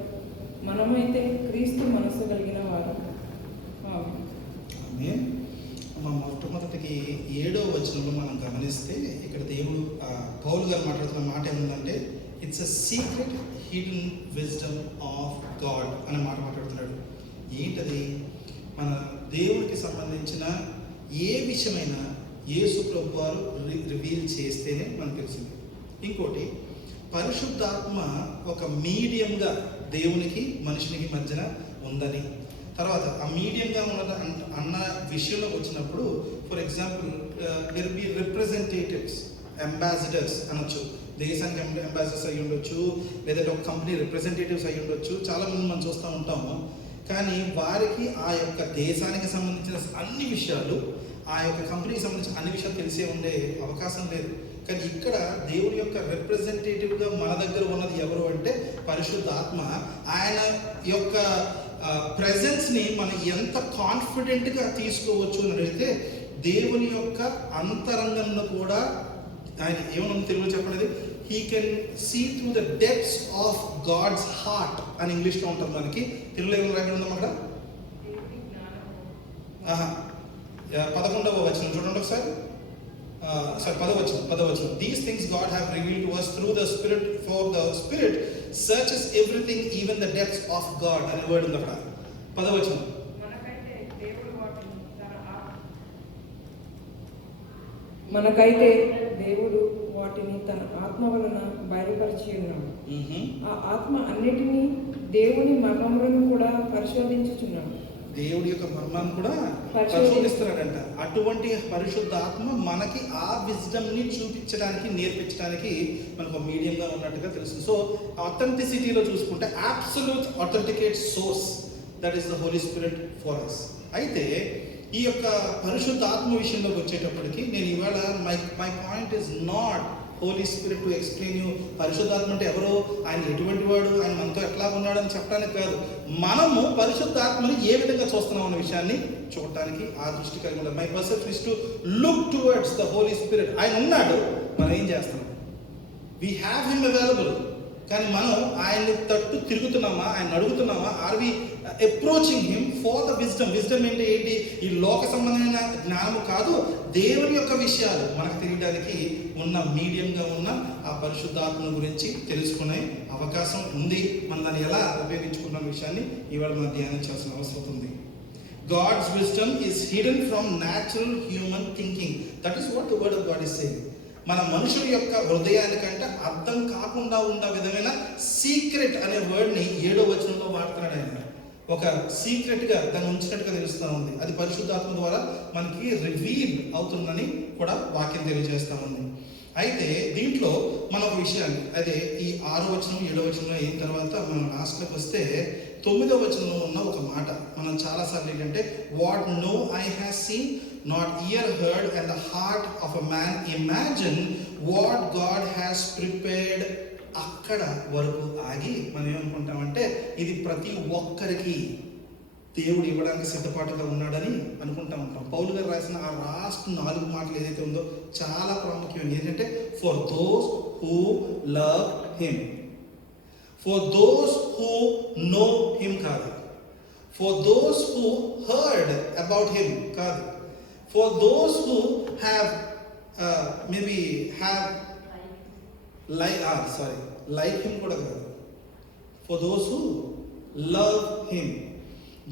మనమైతే క్రీస్తు మనస్సు కలిగిన వారు. మొట్టమొదటికి 7వ వచనంలో మనం గమనిస్తే ఇక్కడ దేవుడు పౌలు గారు మాట్లాడుతున్న మాట ఏముందంటే, it's a secret hidden wisdom of God అనే మాట మాట్లాడుతున్నాడు. ఏంటది? మన దేవుడికి సంబంధించిన ఏ విషయమైనా యేసు ప్రభు వారు రివీల్ చేస్తేనే మనకు తెలిసింది. ఇంకోటి, పరిశుద్ధాత్మ ఒక మీడియంగా దేవునికి మనుషునికి మధ్యన ఉందని. తర్వాత ఆ మీడియంగా ఉన్నది అన్న విషయంలోకి వచ్చినప్పుడు, for example there be representatives, ambassadors అనొచ్చు. దేశానికి అంబాసిడర్స్ అయ్యి ఉండొచ్చు, లేదంటే ఒక కంపెనీ రిప్రజెంటేటివ్స్ అయ్యి ఉండొచ్చు. చాలామంది మనం చూస్తూ ఉంటాము. కానీ వారికి ఆ యొక్క దేశానికి సంబంధించిన అన్ని విషయాలు, ఆ యొక్క కంపెనీకి సంబంధించిన అన్ని విషయాలు తెలిసే ఉండే అవకాశం లేదు. కానీ ఇక్కడ దేవుని యొక్క రిప్రజెంటేటివ్గా మన దగ్గర ఉన్నది ఎవరు అంటే పరిశుద్ధాత్మ. ఆయన యొక్క ప్రెజెన్స్ని మనం ఎంత కాన్ఫిడెంట్గా తీసుకోవచ్చు అని అడిగితే, దేవుని యొక్క అంతరంగంలో కూడా ఆయన ఏమన్నా తెలుగులో చెప్పలేదు, he can see through the depths of God's heart అని ఇంగ్లీష్లో ఉంటుంది. మనకి తెలుగులో ఏమైనా రాయడం ఉందాం అక్కడ? 11వ వచనం చూడండి ఒకసారి. 10వ వచనం. These things God have revealed to us through the Spirit, for the Spirit searches everything, even the depths of God అనే వర్డ్ ఉంది అక్కడ. 10వ వచనం. మనకైతే మనకైతే దేవుడు వాటిని తన ఆత్మ వలన బయలుపరిచి ఉన్నాడు. ఆ ఆత్మ అన్నిటినీ దేవుని మర్మములను కూడా పరిశోధించుచున్నాడు. దేవుడి యొక్క మర్మాన్ని కూడా పరిశోధిస్తున్నాడంట. అటువంటి పరిశుద్ధ ఆత్మ మనకి ఆ విజ్డమ్ ని చూపించడానికి, నేర్పించడానికి మనకు మీడియంగా ఉన్నట్టుగా తెలుస్తుంది. సో ఆథెంటిసిటీలో చూసుకుంటే absolute authenticate source, that is the Holy Spirit for us. అయితే ఈ యొక్క పరిశుద్ధ ఆత్మ విషయంలోకి వచ్చేటప్పటికి నేను ఇవాళ my point is not Holy Spirit to explain you. పరిశుద్ధాత్మ అంటే ఎవరో, ఆయన ఎటువంటి వాడు, ఆయన మనతో ఎట్లా ఉన్నాడు అని చెప్పడానికి కాదు, మనము పరిశుద్ధాత్మని ఏ విధంగా చూస్తున్నాం అన్న విషయాన్ని చూడటానికి ఆ దృష్టి కలిగి ఉండాలి. My perception is to look towards the Holy Spirit. ఆయన ఉన్నాడు, మనం ఏం చేస్తున్నాం? వీ హ్యావ్ హిమ్ అవైలబుల్, కానీ మనం ఆయన్ని తట్టు తిరుగుతున్నామా, ఆయన అడుగుతున్నామా? Are we approaching him for the wisdom? Wisdom ఏంటి? ఈ లోక సంబంధమైన జ్ఞానము కాదు, దేవుని యొక్క విషయాలు మనకు తెలియడానికి ఉన్న మీడియంగా ఉన్న ఆ పరిశుద్ధాత్మ గురించి తెలుసుకునే అవకాశం ఉంది. మనం దాన్ని ఎలా ఉపయోగించుకున్న విషయాన్ని ఇవాళ మనం ధ్యానించాల్సిన అవసరం ఉంది. God's wisdom is hidden from natural human thinking. That is what the word of God is saying. మన మనుషుల యొక్క హృదయానికంటే అర్థం కాకుండా ఉన్న విధమైన సీక్రెట్ అనే వర్డ్ని 7వ వచనంలో వాడుతున్నాడు ఆయన. ఒక సీక్రెట్గా దాన్ని ఉంచినట్టుగా తెలుస్తూ ఉంది. అది పరిశుద్ధాత్మ ద్వారా మనకి రివీల్ అవుతుందని కూడా వాక్యం తెలియజేస్తూ ఉంది. అయితే దీంట్లో మన ఒక విషయాన్ని, అదే ఈ 6వ వచనం 7వ వచనంలో అయిన తర్వాత మనం లాస్ట్లోకి వస్తే 9వ వచనంలో ఉన్న ఒక మాట మనం చాలాసార్లు ఏంటంటే, what no eye has seen, not ear heard, and the heart of a man imagine what God has prepared. అక్కడ వరకు ఆగి మనం ఏమనుకుంటామంటే ఇది ప్రతి ఒక్కరికి దేవుడు ఇవ్వడానికి సిద్ధపాటుగా ఉన్నాడని అనుకుంటా ఉంటాం. పౌలు గారు రాసిన ఆ లాస్ట్ 4 మాటలు ఏదైతే ఉందో చాలా ప్రాముఖ్యమైనది. ఏంటంటే for those who love him, for those who know him కాదు, for those who heard about him కాదు, for those who have maybe have like him కూడా కాదు, for those who love him.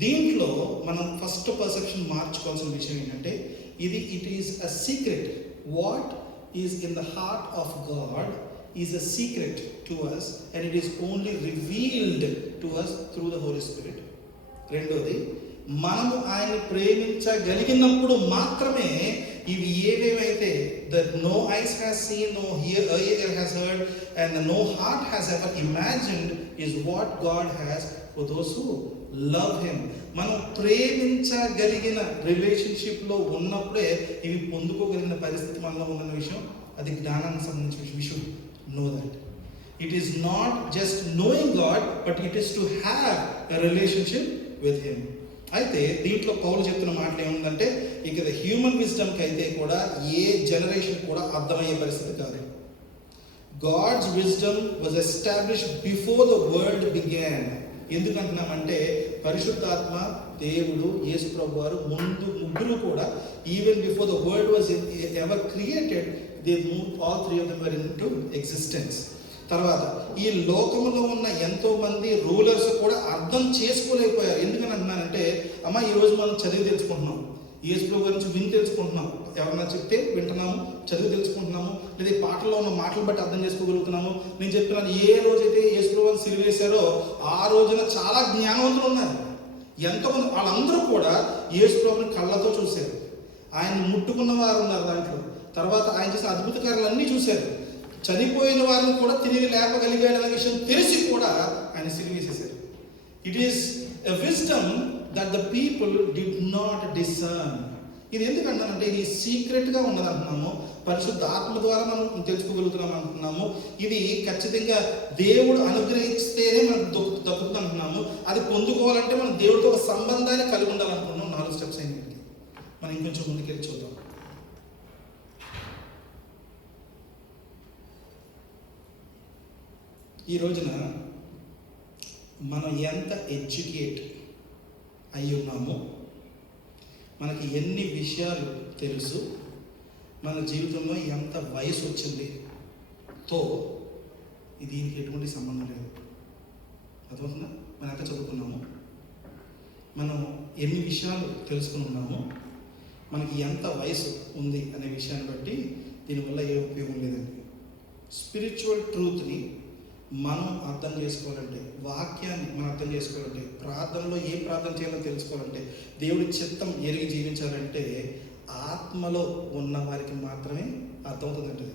దీంట్లో మనం ఫస్ట్ పర్సెప్షన్ మార్చుకోవాల్సిన విషయం ఏంటంటే it is a secret. What is in the heart of God is a secret to us, and it is only revealed to us through the Holy spirit. రెండోది, మనము ఆయన్ని ప్రేమించగలిగినప్పుడు మాత్రమే ఇవి ఏవేవైతే that no eyes has seen, no ear has heard, and no heart has ever imagined is what God has for those who love him. మనం ప్రేమించగలిగిన రిలేషన్షిప్లో ఉన్నప్పుడే ఇవి పొందుకోగలిగిన పరిస్థితి మనలో ఉన్న విషయం, అది జ్ఞానానికి సంబంధించిన విషయం. We should know that it is not just knowing God, but it is to have a relationship with him. అయితే దీంట్లో పౌలు చెప్తున్న మాటలు ఏముందంటే, ఇక హ్యూమన్ విజ్డమ్కి అయితే కూడా ఏ జనరేషన్ కూడా అర్థమయ్యే పరిస్థితి కాదు. God's wisdom was established before the world began. ఎందుకంటున్నామంటే పరిశుద్ధాత్మ, దేవుడు, యేసు ప్రభు వారు ముగ్గురు కూడా even before the world was ever created, they move all 3 of them were into existence. తర్వాత ఈ లోకంలో ఉన్న ఎంతో మంది రూలర్స్ కూడా అర్థం చేసుకోలేకపోయారు. ఎందుకని అంటున్నానంటే, అమ్మ ఈరోజు మనం చదివి తెలుసుకుంటున్నాం, యేసు ప్రభు గురించి విని తెలుసుకుంటున్నాం, ఎవరన్నా చెప్తే వింటున్నాము, చదివి తెలుసుకుంటున్నాము, లేదా పాటల్లో ఉన్న మాటలు బట్టి అర్థం చేసుకోగలుగుతున్నాము. నేను చెప్తున్నాను, ఏ రోజైతే యేసు ప్రభువుని సిలువ వేశారో ఆ రోజున చాలా జ్ఞానవంతులు ఉన్నారు. ఎంతోమంది వాళ్ళందరూ కూడా యేసు ప్రభువుని కళ్ళతో చూశారు, ఆయన్ని ముట్టుకున్న వారు ఉన్నారు దాంట్లో. తర్వాత ఆయన చేసిన అద్భుత కార్యాలన్నీ చూశారు. చనిపోయిన వారిని కూడా తిరిగి లేపగలిగాడు అనే విషయం తెలిసి కూడా ఆయన సిలువ వేసేశారు. It is a wisdom that the people did not discern. ఇది ఎందుకంటానంటే ఇది సీక్రెట్గా ఉన్నది అంటున్నాము, పరిశుద్ధ ఆత్మ ద్వారా మనం తెలుసుకోగలుగుతున్నాం అంటున్నాము. ఇది ఖచ్చితంగా దేవుడు అనుగ్రహిస్తేనే మనకు దక్కుతుంది అంటున్నాము. అది పొందుకోవాలంటే మనం దేవుడితో ఒక సంబంధాన్ని కలిగి ఉండాలనుకున్నాం. 4 స్టెప్స్ అయింది. మనం ఇంకొంచెం ముందుకెళ్ళి చూద్దాం. ఈ రోజున మనం ఎంత ఎడ్యుకేట్ అయి ఉన్నామో, మనకి ఎన్ని విషయాలు తెలుసు, మన జీవితంలో ఎంత వయసు వచ్చింది తో దీనికి ఎటువంటి సంబంధం లేదు. అర్థమవుతుందా? మనం ఎంత చదువుకున్నాము, మనం ఎన్ని విషయాలు తెలుసుకుని ఉన్నామో, మనకి ఎంత వయసు ఉంది అనే విషయాన్ని బట్టి దీనివల్ల ఏ ఉపయోగం లేదండి. స్పిరిచువల్ ట్రూత్ని మనం అర్థం చేసుకోవాలంటే, వాక్యాన్ని మనం అర్థం చేసుకోవాలంటే, ప్రార్థనలో ఏ ప్రార్థన చేయాలో తెలుసుకోవాలంటే, దేవుడి చిత్తం ఎరిగి జీవించాలంటే ఆత్మలో ఉన్న వారికి మాత్రమే అర్థమవుతుందంటే.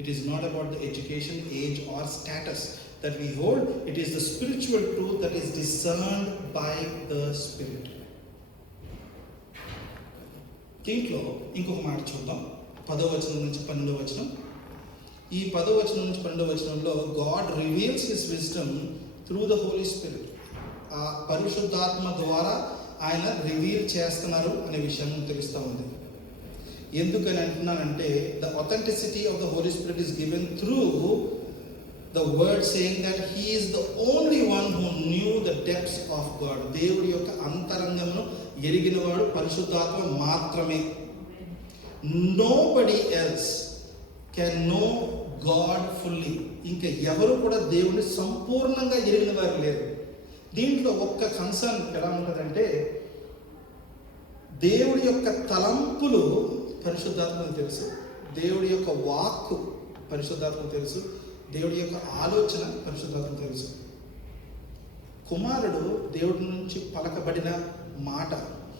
It is not about the education, age or status that we hold. It is the spiritual truth that is discerned by the Spirit. దీంట్లో ఇంకొక మాట చూద్దాం. 10వ వచనం నుంచి 12వ వచనం. ఈ 10వ వచనం నుంచి 12వ వచనంలో God reveals his wisdom through the Holy Spirit. ఆ పరిశుద్ధాత్మ ద్వారా ఆయన రివీల్ చేస్తున్నారు అనే విషయం తెలుస్తూ ఉంది. ఎందుకని అంటున్నానంటే, the authenticity of the Holy Spirit is given through the word saying that he is the only one who knew the depths of God. దేవుడి యొక్క అంతరంగమును ఎరిగినవాడు పరిశుద్ధాత్మ మాత్రమే. Nobody else can know God fully. ఇంకా ఎవరు కూడా దేవుని సంపూర్ణంగా ఎరిగిన వారు లేరు. దీంట్లో ఒక్క కన్సర్న్ ఎలా ఉంటుందంటే, దేవుడి యొక్క తలంపులు పరిశుద్ధాత్మకు తెలుసు, దేవుడి యొక్క వాక్కు పరిశుద్ధాత్మకు తెలుసు, దేవుడి యొక్క ఆలోచన పరిశుద్ధాత్మకు తెలుసు. కుమారుడు దేవుడి నుంచి పలకబడిన మాట,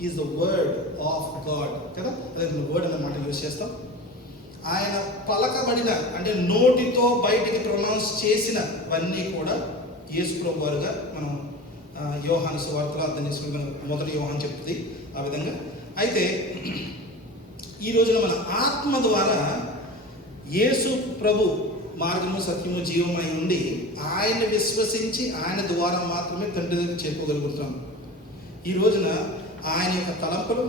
is the word of God కదా, అదే వర్డ్ అనే మాట యూజ్ చేస్తాం. ఆయన పలకబడిన అంటే నోటితో బయటికి ప్రొనౌన్స్ చేసినవన్నీ కూడా యేసు ప్రభు వారుగా మనం యోహాను సువార్తలో అర్థం చేసుకుని, మొదటి యోహాను చెప్తుంది ఆ విధంగా. అయితే ఈ రోజున మన ఆత్మ ద్వారా యేసు ప్రభు మార్గము, సత్యము, జీవమై ఉండి ఆయన విశ్వసించి ఆయన ద్వారా మాత్రమే తండ్రి దగ్గర చేరుకోగలుగుతున్నాం. ఈ రోజున ఆయన యొక్క తలంపులు,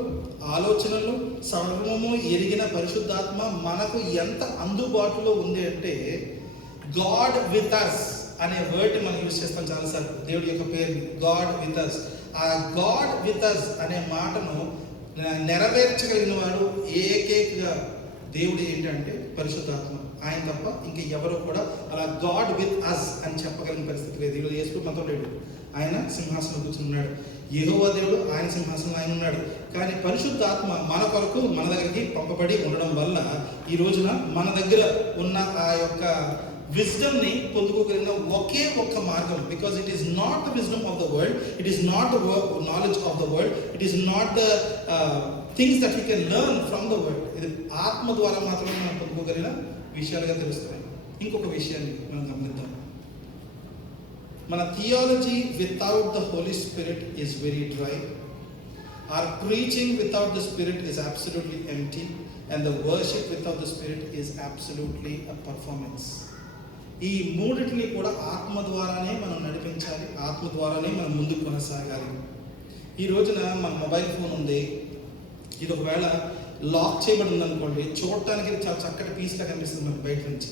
ఆలోచనలు సర్వము ఎరిగిన పరిశుద్ధాత్మ మనకు ఎంత అందుబాటులో ఉంది అంటే, గాడ్ విత్ అస్ అనే వర్డ్ మనం యూజ్ చేస్తాం చాలాసార్లు. దేవుడి యొక్క పేరు గాడ్ విత్ అస్. ఆ గాడ్ విత్ అస్ అనే మాటను నెరవేర్చగలిగిన వాడు ఏకైకగా దేవుడు ఏంటంటే పరిశుద్ధాత్మ. ఆయన తప్ప ఇంక ఎవరు కూడా అలా గాడ్ విత్ అస్ అని చెప్పగలిగిన పరిస్థితి లేదు. ఈరోజు యేసు మనతో లేడు, ఆయన సింహాసనం కూర్చుని ఉన్నాడు. యెహోవా దేవుడు ఆయన సింహాసనం ఆయన ఉన్నాడు. కానీ పరిశుద్ధాత్మ మన కొరకు మన దగ్గరికి పంపబడి ఉండడం వల్ల ఈ రోజున మన దగ్గర ఉన్న ఆ యొక్క విజ్డమ్ని పొందుకోగలిగిన ఒకే ఒక్క మార్గం. Because it is not the wisdom of the world, it is not the knowledge of the world, it is not the things that we can learn from the world. ఇది ఆత్మ ద్వారా మాత్రమే మనం పొందుకోగలిగిన విషయాలుగా తెలుస్తున్నాయి. ఇంకొక విషయాన్ని మనం గమనిద్దాం. మన theology without the Holy Spirit is very dry. Our preaching without the Spirit is absolutely empty, and the worship without the Spirit is absolutely a performance. ఈ మూడిటిని కూడా ఆత్మ ద్వారానే మనం నడిపించాలి, ఆత్మ ద్వారానే మనం ముందుకు కొనసాగాలి. ఈ రోజున మన మొబైల్ ఫోన్ ఉంది, ఇది ఒకవేళ లాక్ చేయబడి ఉందనుకోండి, చూడటానికి చాలా చక్కటి పీస్గా కనిపిస్తుంది మనకి బయట నుంచి.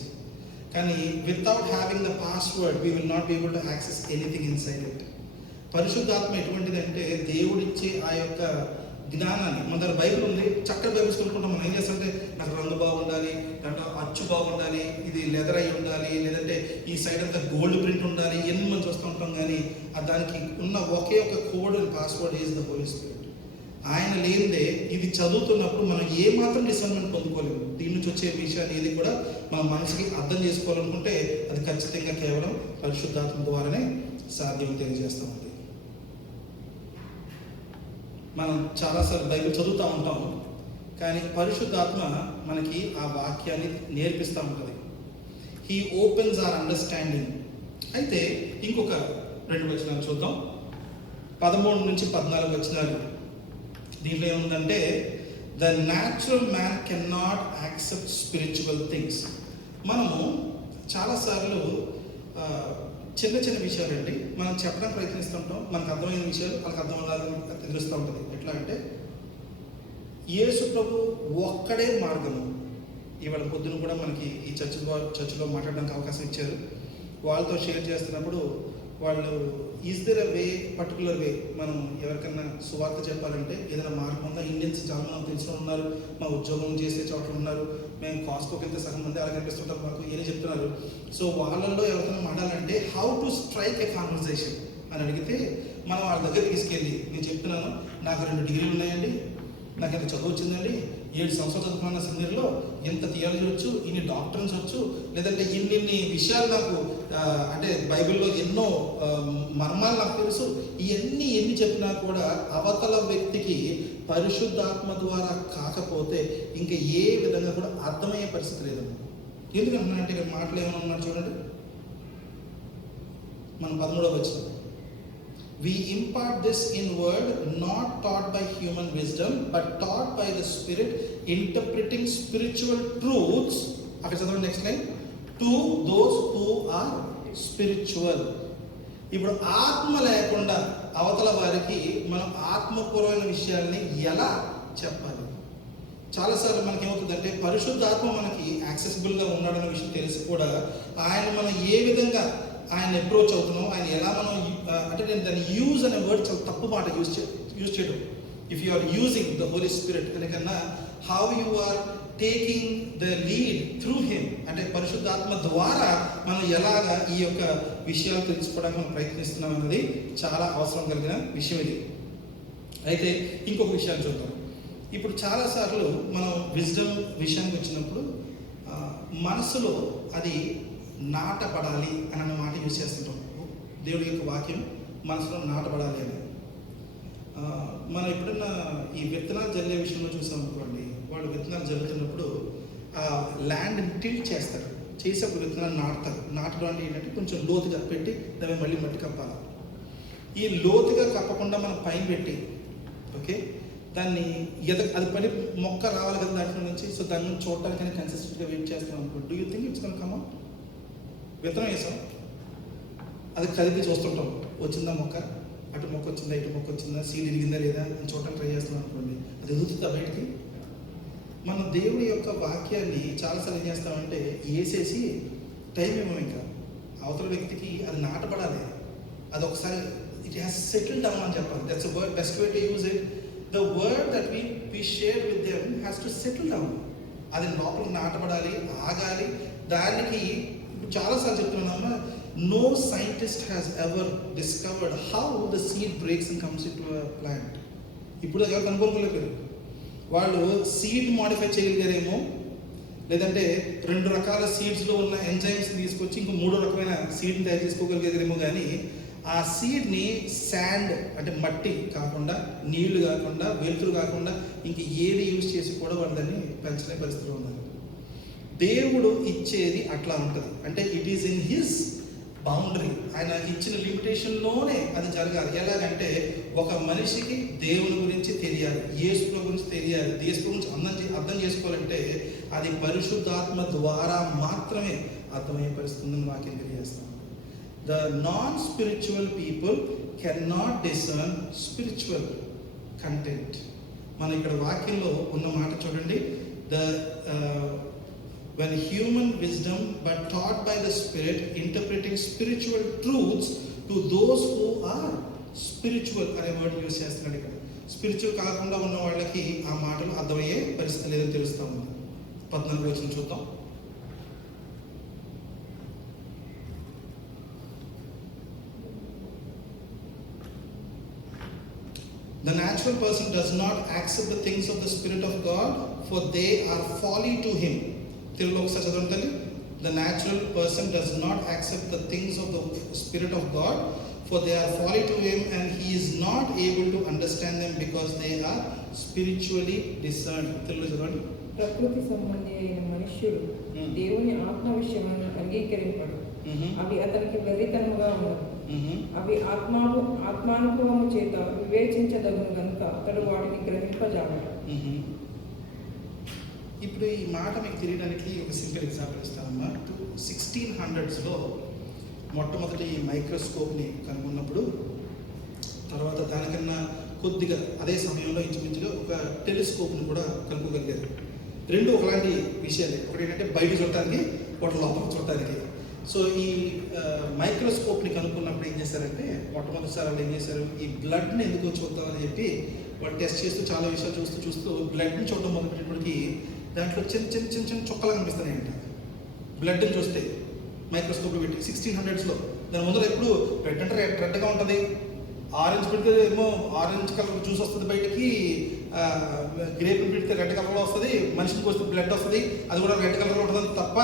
కానీ without having the password we will not be able to access anything inside it. పరిశుద్ధాత్మ ఎటువంటిదంటే దేవుడిచ్చే ఆ యొక్క జ్ఞానాన్ని, మన దగ్గర బైబిల్ ఉంది, చక్కటి బైబిల్స్ కొనుక్కుంటాం. మనం ఏం చేస్తామంటే నాకు రంగు బాగుండాలి, దాంట్లో అచ్చు బాగుండాలి, ఇది లెదర్ అయి ఉండాలి, లేదంటే ఈ సైడ్ అంతా గోల్డ్ ప్రింట్ ఉండాలి, ఎన్ని మనం చూస్తూ ఉంటాం. కానీ దానికి ఉన్న ఒకే ఒక code and password is the Holy Spirit. ఆయన లేనిదే ఇది చదువుతున్నప్పుడు మనం ఏమాత్రం డిసర్న్మెంట్ పొందుకోలేము. దీని నుంచి వచ్చే విషయాన్ని ఏది కూడా మన మనసుకి అర్థం చేసుకోవాలనుకుంటే అది ఖచ్చితంగా కేవలం పరిశుద్ధాత్మ ద్వారానే సాధ్యం తెలియజేస్తాం. అది మనం చాలాసార్లు బైబిల్ చదువుతూ ఉంటాము, కానీ పరిశుద్ధాత్మ మనకి ఆ వాక్యాన్ని నేర్పిస్తూ ఉంటుంది. He opens our understanding. అయితే ఇంకొక 2 వచనాలు చూద్దాం. 13 నుంచి 14 వచనాలు. దీంట్లో ఏముందంటే, the natural man can not accept spiritual things. మనము చాలాసార్లు చిన్న చిన్న విషయాలండి మనం చెప్పడానికి ప్రయత్నిస్తుంటాం, మనకు అర్థమైన విషయాలు వాళ్ళకి అర్థం అవ్వాలని తెలుస్తూ ఉంటుంది. ఎట్లా అంటే, యేసు ప్రభు ఒక్కడే మార్గము. ఇవాళ పొద్దున కూడా మనకి ఈ చర్చిలో మాట్లాడడానికి అవకాశం ఇచ్చారు. వాళ్ళతో షేర్ చేస్తున్నప్పుడు వాళ్ళు is there a way, particular way, మనం ఎవరికన్నా సువార్త చెప్పాలంటే ఏదైనా మార్గం ఉందా? ఇండియన్స్ చాలా మంది తెలిసిన ఉన్నారు, మా ఉద్యోగం చేసే చోట్ల ఉన్నారు, మేము కాస్ట్కి వెళ్తే సగం మంది అలా కనిపిస్తుంటారు మాకు, ఏం చెప్తున్నారు. సో వాళ్ళల్లో ఎవరికైనా మాట్లాడాలంటే how to strike a conversation అని అడిగితే మనం వాళ్ళ దగ్గర తీసుకెళ్ళి, నేను చెప్తున్నాను నాకు 2 డిగ్రీలు ఉన్నాయండి, నాకు ఎంత చదువు వచ్చిందండి, 7 సంవత్సరాలు చదువుకున్న సెమినరీలో ఎంత థియాలజీ వచ్చు, ఇన్ని డాక్టర్స్ వచ్చు, లేదంటే ఇన్ని విషయాలు నాకు అంటే బైబిల్లో ఎన్నో మర్మాలు నాకు తెలుసు, ఇవన్నీ ఎన్ని చెప్పినా కూడా అవతల వ్యక్తికి పరిశుద్ధాత్మ ద్వారా కాకపోతే ఇంకా ఏ విధంగా కూడా అర్థమయ్యే పరిస్థితి లేదమ్మా. ఎందుకంటున్నానంటే ఇక్కడ మాటలు ఏమైనా ఉన్నారు చూడండి, మనం 13వ వచనం, we impart this in word not taught by human wisdom but taught by the Spirit, interpreting spiritual truths, అక్కడ చదవండి next line, to those who are spiritual. ఇప్పుడు ఆత్మ లేకుండా అవతల వారికి మనం ఆత్మపూర్వమైన విషయాల్ని ఎలా చెప్పాలి? చాలాసార్లు మనకి ఏమవుతుందంటే పరిశుద్ధాత్మ మనకి యాక్సెసిబుల్గా ఉన్నాడన్న విషయం తెలిసి కూడా ఆయన మనం ఏ విధంగా ఆయన అప్రోచ్ అవుతున్నాం, ఆయన ఎలా మనం అంటే నేను దాన్ని యూజ్ అనే వర్డ్ చాలా తప్పు మాట యూజ్ చేయడం. If you are using the Holy Spirit కనుకన్నా how you are taking the lead through him, అంటే పరిశుద్ధాత్మ ద్వారా మనం ఎలాగా ఈ యొక్క విషయాలు తెలుసుకోవడానికి మనం ప్రయత్నిస్తున్నాం అన్నది చాలా అవసరం కలిగిన విషయం ఇది. అయితే ఇంకొక విషయాన్ని చూద్దాం. ఇప్పుడు చాలాసార్లు మనం విజ్డమ్ విషయానికి వచ్చినప్పుడు మనసులో అది నాటపడాలి అన్న మాట యూజ్ చేస్తుంటాం. దేవుడి యొక్క వాక్యం మనసులో నాటపడాలి అని. మనం ఎప్పుడన్నా ఈ విత్తనాలు జల్లే విషయంలో చూసాం అనుకోండి, వాళ్ళు విత్తనాలు జల్లుతున్నప్పుడు ఆ ల్యాండ్ని టిల్ట్ చేస్తారు, చేసి అప్పుడు విత్తనాలు నాటుతారు. నాటడం అంటే ఏంటంటే కొంచెం లోతుగా పెట్టి దాన్ని మళ్ళీ మట్టి కప్పాలి. ఈ లోతుగా కప్పకుండా మనం పైన పెట్టి ఓకే దాన్ని అది పడి మొక్క రావాలి కదా దాంట్లో నుంచి, సో దాన్ని చూడటానికి కన్సిస్టెంట్గా వెయిట్ చేస్తాం అనుకో. Do you think it's gonna come out? విత్తనం వేసాం, అది కలిపి చూస్తుంటాం, వచ్చిందా మొక్క, అటు మొక్క వచ్చిందా, ఇటు మొక్క వచ్చిందా, సీడ్ ఇరిగిందా లేదా అని చూడటానికి ట్రై చేస్తున్నాం అనుకోండి, అది ఎదుగుతుందా బయటికి? మనం దేవుడి యొక్క వాక్యాన్ని చాలాసార్లు ఏం చేస్తామంటే వేసేసి టైం ఇవ్వం, ఇంకా అవతల వ్యక్తికి అది నాటపడాలి, అది ఒకసారి ఇట్ హ్యాస్ సెటిల్ డౌన్ అని చెప్పాలి. That's word best way to use it. The word that we share with them has to settle down. అది లోపల నాటపడాలి, ఆగాలి. దానికి చాలాసార్లు చెప్తున్నామా, no scientist has ever discovered how the seed breaks and comes into a plant. ఇప్పుడు ఎవరు కనుగొనలేరు. వాళ్ళు సీడ్ మాడిఫై చేయగలిగారేమో, లేదంటే 2 రకాల సీడ్స్లో ఉన్న ఎంజైమ్స్ తీసుకొచ్చి ఇంకో 3 రకమైన సీడ్ని తయారు చేసుకోగలిగారేమో, కానీ ఆ సీడ్ని శాండ్ అంటే మట్టి కాకుండా, నీళ్లు కాకుండా, వెలుతురు కాకుండా ఇంక ఏది యూజ్ చేసి కూడా వాళ్ళు దాన్ని పెంచలే పరిస్థితిలో ఉన్నారు. దేవుడు ఇచ్చేది అట్లా ఉంటుంది, అంటే it is in his boundary, ఆయన ఇచ్చిన లిమిటేషన్లోనే అది జరగాలి. ఎలాగంటే ఒక మనిషికి దేవుని గురించి తెలియాలి, యేసు గురించి తెలియాలి, యేసు గురించి అర్థం చేసుకోవాలంటే అది పరిశుద్ధాత్మ ద్వారా మాత్రమే అర్థమయ్యే పరిస్థితుందని వాక్యం తెలియజేస్తాం. The non-spiritual people cannot discern spiritual content. మన ఇక్కడ వాక్యంలో ఉన్న మాట చూడండి, when human wisdom but taught by the Spirit, interpreting spiritual truths to those who are spiritual అనే వర్డ్ యూజ్ చేస్తున్నాడు ఇక్కడ. స్పిరిచువల్ కాకుండా ఉన్న వాళ్ళకి ఆ మాటలు అర్థమయ్యే పరిస్థితి లేదని తెలుస్తా ఉంది. 14వ వచనం చూద్దాం. The natural person does not accept the things of the Spirit of God, for they are folly to him. తెలుగులో ఒకసారి చదవండి. The natural person does not accept the things of the Spirit of God, for they are folly to him, and he is not able to understand them because they are spiritually discerned. తెలుగులో చదవండి. ప్రకృతి సంబంధి అయిన మనుష్యుడు దేవుని ఆత్మ విషయములను అంగీకరింపడు, అవి అతనికి వెర్రితనముగా ఉన్నది. అవి ఆత్మానుభవము చేత వివేచించదగును గనుక అతడు వాటిని గ్రహింపజాలడు. ఇప్పుడు ఈ మాట మీకు తెలియడానికి ఒక సింపుల్ ఎగ్జాంపుల్ ఇస్తానమ్మా. 1600స్లో మొట్టమొదటి ఈ మైక్రోస్కోప్ని కనుగొన్నప్పుడు, తర్వాత దానికన్నా కొద్దిగా అదే సమయంలో ఇంచుమించుగా ఒక టెలిస్కోప్ని కూడా కనుక్కోగలిగారు. 2 ఒకలాంటి విషయాలే. ఒకటి ఏంటంటే బయట చూడటానికి, ఒకటి లోపల చూడటానికి. సో ఈ మైక్రోస్కోప్ని కనుక్కున్నప్పుడు ఏం చేశారంటే, మొట్టమొదటిసారి వాళ్ళు ఏం చేశారు, ఈ బ్లడ్ని ఎందుకో చూద్దామని చెప్పి వాళ్ళు టెస్ట్ చేస్తూ చాలా విషయాలు చూస్తూ బ్లడ్ని చూడడం మొదలుపెట్టేటప్పటికి దాంట్లో చిన్న చుక్కలు కనిపిస్తున్నాయంట. బ్లడ్ని చూస్తే మైక్రోస్కోప్లో పెట్టి 1600స్లో. దాని ముందర ఎప్పుడు రెడ్ అంటే రెడ్గా ఉంటుంది, ఆరెంజ్ పెడితే ఏమో ఆరెంజ్ కలర్ జ్యూస్ వస్తుంది బయటికి, గ్రేప్ పెడితే రెడ్ కలర్లో వస్తుంది, మనిషికి వస్తే బ్లడ్ వస్తుంది, అది కూడా రెడ్ కలర్లో ఉంటుంది తప్ప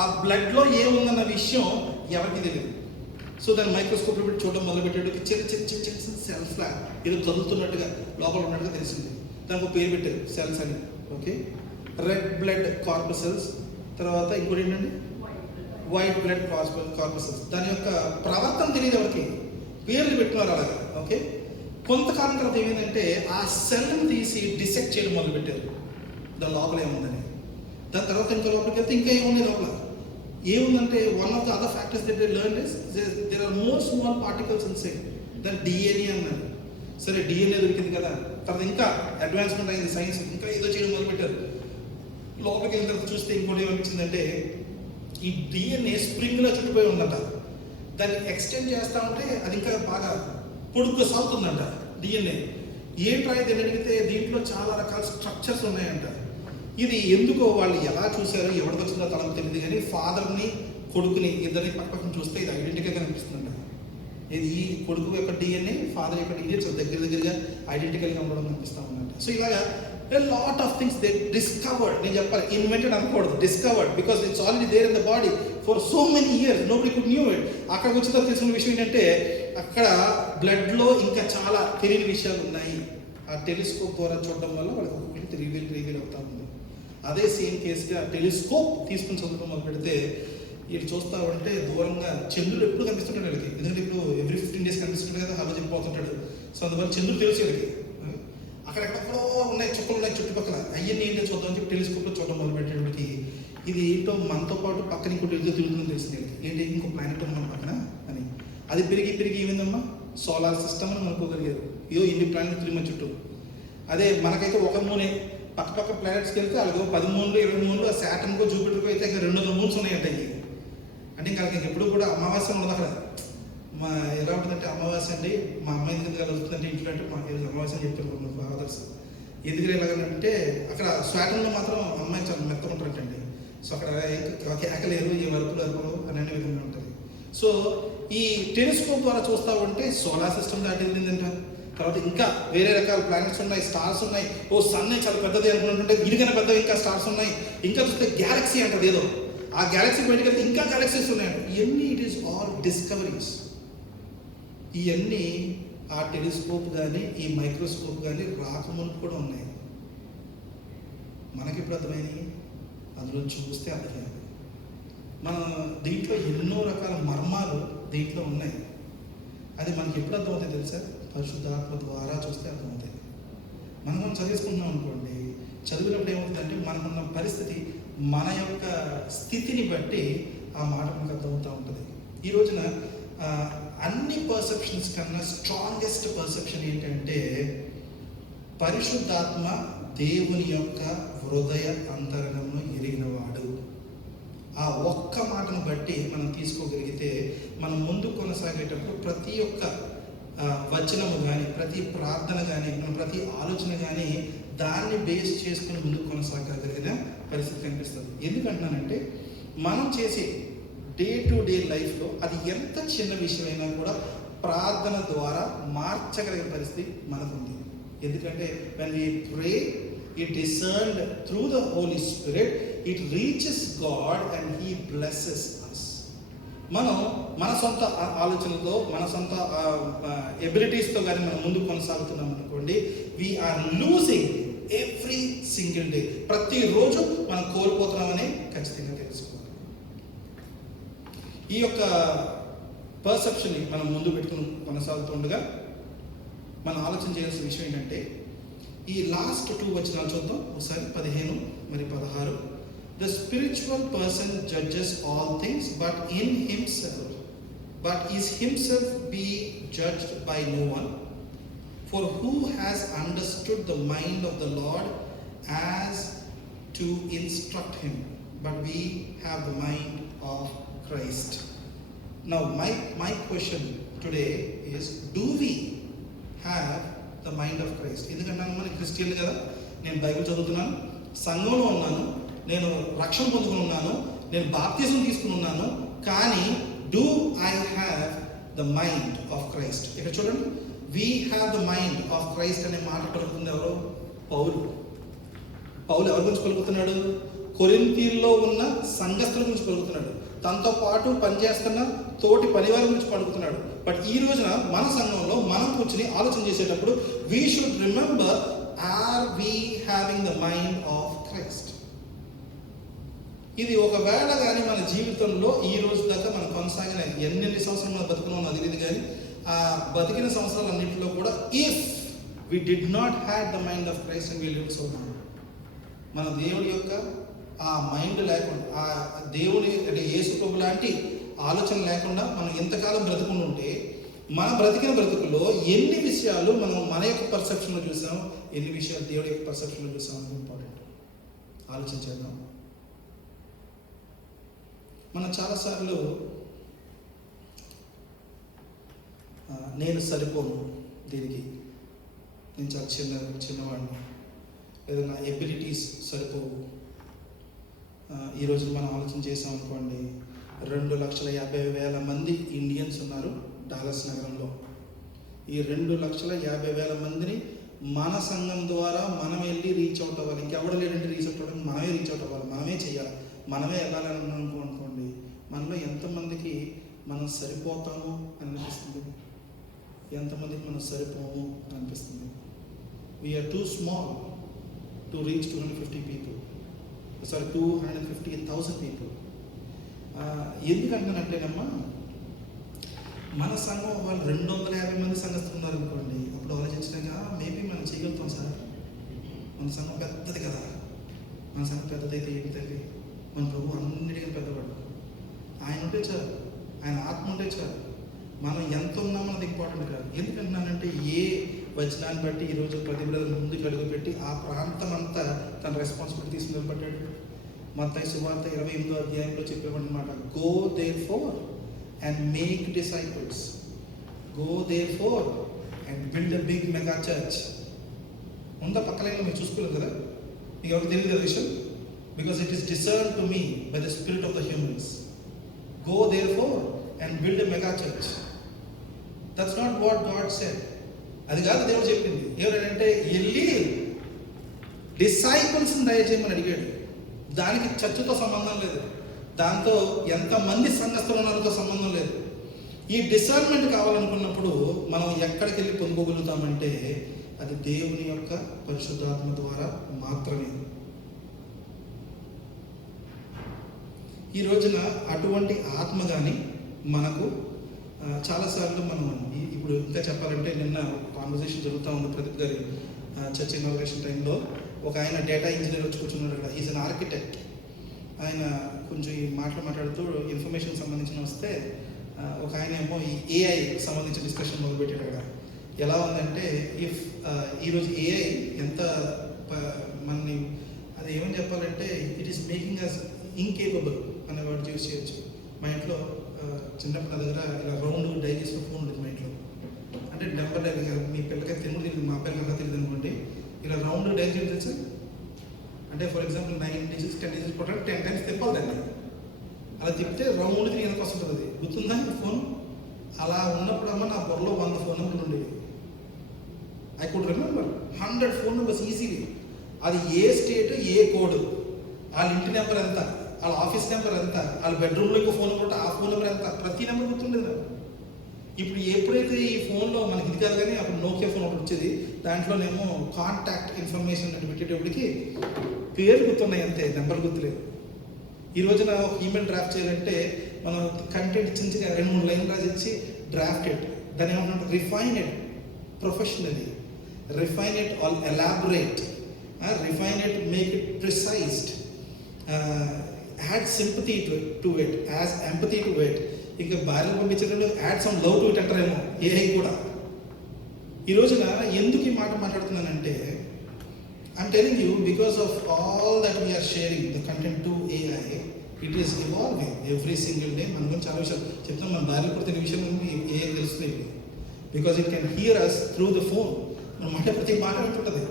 ఆ బ్లడ్లో ఏముందన్న విషయం ఎవరికి తెలియదు. సో దాన్ని మైక్రోస్కోప్లో పెట్టి చూడడం మొదలుపెట్టేటికి చిన్న చిన్న చిన్న చిన్న సెల్స్లా ఏదో చదువుతున్నట్టుగా లోపల ఉన్నట్టుగా తెలిసింది. దానికి ఒక పేరు పెట్టారు, సెల్స్ అని. ఓకే, రెడ్ బ్లడ్ కార్పసెల్స్, తర్వాత ఇంకోటి ఏంటండి వైట్ బ్లడ్ కార్పసెల్స్. దాని యొక్క ప్రవర్తన తెలియదు ఎవరికి, పేర్లు పెట్టినారు అలాగా. ఓకే, కొంతకాలం తర్వాత ఏమైందంటే ఆ సెల్ని తీసి డిసెక్ట్ చేయడం మొదలుపెట్టారు, దాని లోపల ఏముందని. దాని తర్వాత ఇంకా లోపలికి వెళ్తే ఇంకా ఏముంది లోపల ఏముందంటే one of the other factors that they learn is there are more small particles inside దాని డిఎన్ఏ అన్నారు. సరే డిఎన్ఏ దొరికింది కదా, తర్వాత ఇంకా అడ్వాన్స్మెంట్ అయింది సైన్స్, ఇంకా ఏదో చేయడం మొదలుపెట్టారు. లోపలికి వెళ్ళిన తర్వాత చూస్తే ఇంకోటి ఏమనిపించిందంటే ఈ డిఎన్ఏ స్ప్రింగ్లో చుట్టుపోయి ఉందంట. దాన్ని ఎక్స్టెండ్ చేస్తూ ఉంటే అది ఇంకా బాగా పొడుగ్గా సాగుతుందంట డిఎన్ఏ. ఏంట్రా ఇది అని అడిగితే దీంట్లో చాలా రకాల స్ట్రక్చర్స్ ఉన్నాయంట. ఇది ఎందుకో వాళ్ళు ఎలా చూశారో ఎవరికి వచ్చిందో తనకు తెలియదు, కానీ ఫాదర్ని కొడుకుని ఇద్దరిని పక్కన చూస్తే ఇది ఐడెంటికల్గా కనిపిస్తుందంట. ఇది ఈ కొడుకు యొక్క డిఎన్ఏ ఫాదర్ యొక్క డిఎన్ఏ చాలా దగ్గరగా ఐడెంటికల్గా ఉండడం కనిపిస్తూ ఉందంట. సో ఇలాగా a lot of things they discovered. నేను చెప్పాలి ఇన్వెంటెడ్ అనకూడదు, discovered, because it's already there in the body for so many years, nobody could knew it. అక్కడికి వచ్చిన తర్వాత తెలిసిన విషయం ఏంటంటే అక్కడ బ్లడ్లో ఇంకా చాలా తెలియని విషయాలు ఉన్నాయి. ఆ టెలిస్కోప్ ద్వారా చూడడం వల్ల వాళ్ళకి ఒకటి రివీల్ అవుతా ఉంది. అదే సేమ్ కేసుగా టెలిస్కోప్ తీసుకుని చదవడం మొదలు పెడితే ఇటు చూస్తూ ఉంటే దూరంగా చంద్రుడు ఎప్పుడు కనిపిస్తుంటాడు వీళ్ళకి, ఎందుకంటే ఇప్పుడు ఎవ్రీ 15 days కనిపిస్తుంటాడు కదా, హలో చెప్పిపోతుంటాడు. సో అందువల్ల చంద్రుడు తెలుసు వీళ్ళకి. అక్కడెక్కడో ఉన్నాయి చుక్కలు ఉన్నాయి చుట్టుపక్కల, అయ్యన్ని ఏంటో చూద్దామని చెప్పి టెలిస్కోప్లో చూడడం మొదలుపెట్టేటికి ఇది ఏంటో మనతో పాటు పక్కన ఇంకోటి ఏదో తిరుగుతుందని తెలిసింది ఏంటి ఇంకో ప్లానెట్ ఉంది మన పక్కన అని. అది పెరిగి ఏమైందమ్మా సోలార్ సిస్టమ్ అని అనుకోగలిగారు. ఇదో ఇన్ని ప్లానెట్ తిరిగి మన చుట్టూ. అదే మనకైతే ఒక మూనే, పక్క ప్లానెట్స్కి వెళ్తే అలాగే 10 మూన్లు 20 మూన్లు, శాటర్న్కో జూపిటర్కో అయితే ఇంకా 200 మూన్స్ ఉన్నాయంట. అంటే ఇంకా ఎప్పుడు కూడా అమావాస్య ఉండదు అక్కడ. మా ఎలా ఉంటుందంటే అమావాస్య అండి, మా అమ్మాయి ఎందుకు అలా వస్తుందంటే ఇంట్లో అంటే మా అమావాస్య అని చెప్తారు మా ఫాదర్స్. ఎందుకు ఎలాగంటే అక్కడ శాటర్న్లో మాత్రం అమ్మాయి చాలా మెత్తకుంటారంటండి. సో అక్కడ కేకలేరు, ఈ వరకులు అరుపులు అని అనే విధంగా ఉంటుంది. సో ఈ టెలిస్కోప్ ద్వారా చూస్తూ ఉంటే సోలార్ సిస్టమ్ దాటి వెళ్ళిందంట. తర్వాత ఇంకా వేరే రకాల ప్లానెట్స్ ఉన్నాయి, స్టార్స్ ఉన్నాయి. ఓ సన్ చాలా పెద్దది అనుకుంటుంటే దీనికన్నా పెద్దవి ఇంకా స్టార్స్ ఉన్నాయి. ఇంకా చూస్తే గ్యాలక్సీ అంటది ఏదో, ఆ గ్యాలక్సీ బయటకు వెళ్తే ఇంకా గ్యాలక్సీస్ ఉన్నాయంట. ఇవన్నీ ఇట్ ఈస్ ఆల్ డిస్కవరీస్. ఇవన్నీ ఆ టెలిస్కోప్ కానీ ఈ మైక్రోస్కోప్ కానీ రాకముందు కూడా ఉన్నాయి. మనకి ఇప్పుడు అర్థమైనవి, అందులో చూస్తే అర్థమైంది. మన దీంట్లో ఎన్నో రకాల మర్మాలు దీంట్లో ఉన్నాయి. అది మనకి ఎప్పుడు అర్థమవుతాయి తెలుసా? పరిశుద్ధాత్మ ద్వారా చూస్తే అర్థమవుతాయి. మనం చదివేసుకుంటున్నాం అనుకోండి, చదివినప్పుడు ఏమవుతుందంటే మనకున్న పరిస్థితి, మన యొక్క స్థితిని బట్టి ఆ మాట మనకు అర్థమవుతూ ఉంటుంది. ఈ రోజున అన్ని పర్సెప్షన్స్ కన్నా స్ట్రాంగెస్ట్ పర్సెప్షన్ ఏంటంటే పరిశుద్ధాత్మ దేవుని యొక్క హృదయ అంతరంగంలో ఎరిగినవాడు. ఆ ఒక్క మాటను బట్టి మనం తీసుకోగలిగితే మనం ముందు కొనసాగేటప్పుడు ప్రతి ఒక్క వచనము కానీ, ప్రతి ప్రార్థన కానీ, ప్రతి ఆలోచన కానీ దాన్ని బేస్ చేసుకుని ముందుకు కొనసాగగలిగిన పరిస్థితి కనిపిస్తుంది. ఎందుకంటున్నానంటే మనం చేసే డే టు డే లైఫ్లో అది ఎంత చిన్న విషయమైనా కూడా ప్రార్థన ద్వారా మార్చగలిగిన పరిస్థితి మనకుంది. ఎందుకంటే when we pray, it discerned through the Holy Spirit, it reaches God and He blesses us. మనం మన సొంత ఆలోచనతో, మన సొంత ఎబిలిటీస్తో కానీ మనం ముందుకు కొనసాగుతున్నాం అనుకోండి, we're losing every single day. ప్రతిరోజు మనం కోల్పోతున్నామని ఖచ్చితంగా తెలుసుకోవాలి. ఈ యొక్క పర్సెప్షన్ని మనం ముందు పెట్టుకుని కొనసాగుతుండగా మనం ఆలోచన చేయాల్సిన విషయం ఏంటంటే ఈ లాస్ట్ 2 వచనాలు చూద్దాం ఒకసారి, 15 మరియు 16. The spiritual person judges all things, but is himself be judged by no one. For who has understood the mind of the Lord as to instruct him? But we have the mind of Christ. Now my question today is, do we have the mind of Christ? ఎందుకంటే మనం Christian కదా, నేను Bible చదువుతున్నాను, సంఘంలో ఉన్నాను, నేను రక్షణ పొందుకుని ఉన్నాను, నేను బాప్తిజం తీసుకుని ఉన్నాను, కానీ do I have the mind of Christ? ఇక్కడ చూడండి, we have the mind of Christ అనే మాట పలుకుతుంది ఎవరు? పౌలు. పౌలు ఎవరి గురించి పలుకుతున్నాడు? కొరింథీయుల్లో ఉన్న సంఘస్థుల గురించి పలుకుతున్నాడు. తనతో పాటు పనిచేస్తున్న తోటి పనివారి గురించి పలుకుతున్నాడు. బట్ ఈ రోజున మన సంఘంలో మనం కూర్చుని ఆలోచన చేసేటప్పుడు we should remember, are we having the mind of Christ? ఇది ఒకవేళ కానీ మన జీవితంలో ఈ రోజు దాకా మనం కొనసాగిన ఎన్ని సంవత్సరాలు మనం బతుకున్నాం అది లేదు, కానీ ఆ బతికిన సంవత్సరాలన్నింటిలో కూడా if we did not had the mind of Christ and we live so long, మన దేవుడి యొక్క ఆ మైండ్ లేకుండా, ఆ దేవుడి అంటే యేసు ప్రభు లాంటి ఆలోచన లేకుండా మనం ఎంతకాలం బ్రతుకుని ఉంటే మన బ్రతికిన బ్రతుకులో ఎన్ని విషయాలు మనం మన యొక్క పర్సెప్షన్లో చూసాం, ఎన్ని విషయాలు దేవుడి యొక్క పర్సెప్షన్లో చూసాం అనేది ఇంపార్టెంట్. ఆలోచించేద్దాం. మనం చాలాసార్లు నేను సరిపోను దీనికి, నేను చాలా చిన్నవాడిని, లేదా నా ఎబిలిటీస్ సరిపోవు. ఈరోజు మనం ఆలోచన చేసాం అనుకోండి, 2,50,000 మంది ఇండియన్స్ ఉన్నారు డాలస్ నగరంలో. ఈ 2,50,000 మందిని మన సంఘం ద్వారా మనం వెళ్ళి రీచ్ అవుట్ అవ్వాలి. ఇంకెవడ లేదంటే రీచ్ అవుట్ అవ్వడానికి మనమే రీచ్ అవుట్ అవ్వాలి, మనమే చేయాలి, మనమే వెళ్ళాలని అనుకోండి. మనలో ఎంతమందికి మనం సరిపోతాము అని అనిపిస్తుంది? ఎంతమందికి మనం సరిపోము అని అనిపిస్తుంది? We're too small to reach 250,000 people. ఎందుకంటానంటేనమ్మా, మన సంఘం వాళ్ళు 250 మంది సంఘస్థులు ఉన్నారు అనుకోండి, అప్పుడు ఆలోచించినాక మేబీ మనం చేయగలుగుతాం సార్, మన సంఘం పెద్దది కదా, మన సంఘం పెద్దదైతే ఏంటి తల్లి, మన ప్రభు అన్నిటికీ పెద్దవాడు, ఆయన ఉంటే చాలు, ఆయన ఆత్మ ఉంటే చాలు, మనం ఎంత ఉన్నామో అది ఇంపార్టెంట్ కాదు. ఎందుకంటున్నానంటే ఏ వచనాన్ని బట్టి ఈరోజు ప్రతి బ్రదర్ ముందుకు అడుగుపెట్టి ఆ ప్రాంతం అంతా తన రెస్పాన్సిబిలిటీ తీసుకుని నిలబడ్డాడు. మత్తయి సువార్త 28వ అధ్యాయంలో చెప్పేవాడనమాట, go therefore and make disciples, go therefore and build a big mega church. ఉందా పక్కన మీరు చూసుకోలేదు కదా, మీకు ఎవరికి తెలియదు కదా విషయం? Because it is discern to me by the spirit of the humans. Go therefore and build a mega church. That's not what God said. అది కాదు దేవుడు చెప్పింది. ఎవరంటే వెళ్ళి డిసైపుల్స్ని దయచేయమని అడిగాడు. దానికి చర్చతో సంబంధం లేదు, దాంతో ఎంతమంది సంఘస్థులు ఉన్నారో సంబంధం లేదు. ఈ డిసర్న్మెంట్ కావాలనుకున్నప్పుడు మనం ఎక్కడికి వెళ్ళి పొందుకోగలుగుతామంటే అది దేవుని యొక్క పరిశుద్ధాత్మ ద్వారా మాత్రమే. ఈ రోజున అటువంటి ఆత్మ కానీ మనకు చాలాసార్లు మనం ఇప్పుడు ఇంకా చెప్పాలంటే, నిన్న కాన్వర్జేషన్ జరుగుతూ ఉంది ప్రదీప్ గారి చర్చ్ ఇనాగ్రేషన్ టైంలో. ఒక ఆయన డేటా ఇంజనీర్ వచ్చి కూర్చున్నాడు అక్కడ, ఈజ్ అన్ ఆర్కిటెక్ట్. ఆయన కొంచెం ఈ మాట్లాడుతూ ఇన్ఫర్మేషన్ సంబంధించిన వస్తే ఒక ఆయన ఏమో ఈ ఏఐ సంబంధించిన డిస్కషన్ మొదలుపెట్టాడు అక్కడ. ఎలా ఉందంటే, ఇఫ్ ఈరోజు ఏఐ ఎంత మనని అది ఏమని చెప్పాలంటే, it is making us incapable అనే వర్డ్ యూజ్ చేయొచ్చు. మా ఇంట్లో చిన్నప్పుడు నా దగ్గర ఇలా రౌండ్ డైల్ చేసిన ఫోన్ ఉంటుంది మా ఇంట్లో. అంటే నెంబర్ డైల్, మీ పిల్లకైతే తెలుగు తెలియదు, మా పిల్లలకి తెలియదు అనుకోండి, ఇలా రౌండ్ డైల్ చేయడం తెలుసు. అంటే ఫర్ ఎగ్జాంపుల్ 9 digits 10 digits కొట్టాలి, 10 times తిప్పాలి దాన్ని. అలా తిప్పితే రౌండ్ తిరిగి వెనక వస్తుంటుంది. అది గుర్తుందా ఫోన్? అలా ఉన్నప్పుడమ్మా నా బుర్రలో 100 ఫోన్ నెంబర్లు ఉండేవి. I could remember 100 phone numbers easily. అది ఏ స్టేట్, ఏ కోడ్, వాళ్ళ ఇంటి నెంబర్ ఎంత, వాళ్ళ ఆఫీస్ నెంబర్ ఎంత, వాళ్ళ బెడ్రూమ్లో ఇంకో ఫోన్ నెంబర్, ఆ ఫోన్ నెంబర్ ఎంత, ప్రతి నెంబర్ గుర్తుండేది నాకు. ఇప్పుడు ఎప్పుడైతే ఈ ఫోన్లో మనకి ఇది కాదు కానీ అప్పుడు నోకియా ఫోన్ ఒకటి వచ్చేది, దాంట్లోనేమో కాంటాక్ట్ ఇన్ఫర్మేషన్ అంటే పెట్టేటప్పటికి పేర్లు గుర్తున్నాయి అంతే, నెంబర్ గుర్తులేదు. ఈ రోజున ఒక ఈమెయిల్ డ్రాఫ్ట్ చేయాలంటే మనం కంటెంట్ చిన్న 2-3 లైన్లు రాసిచ్చి డ్రాఫ్టెడ్, దాన్ని ఏమంటారు refined, professionally refined or elaborate, refined, make it precised, add sympathy to it, as empathy to it. ఇంకా భార్యను పంపించేటప్పుడు add some love to it అంటారేమో ఏఐ కూడా. ఈ రోజున ఎందుకు ఈ మాట మాట్లాడుతున్నానంటే, I'm telling you, because of all that we are sharing the content to AI, it is evolving every single day. మనం గురించి చాలా విషయాలు చెప్తాం, మన భార్యలు కూడా తెలియని విషయం ఏఐ తెలుస్తుంది. Because it can hear us through the phone. మనం మాట ప్రతి మాట వింటుంటుంది.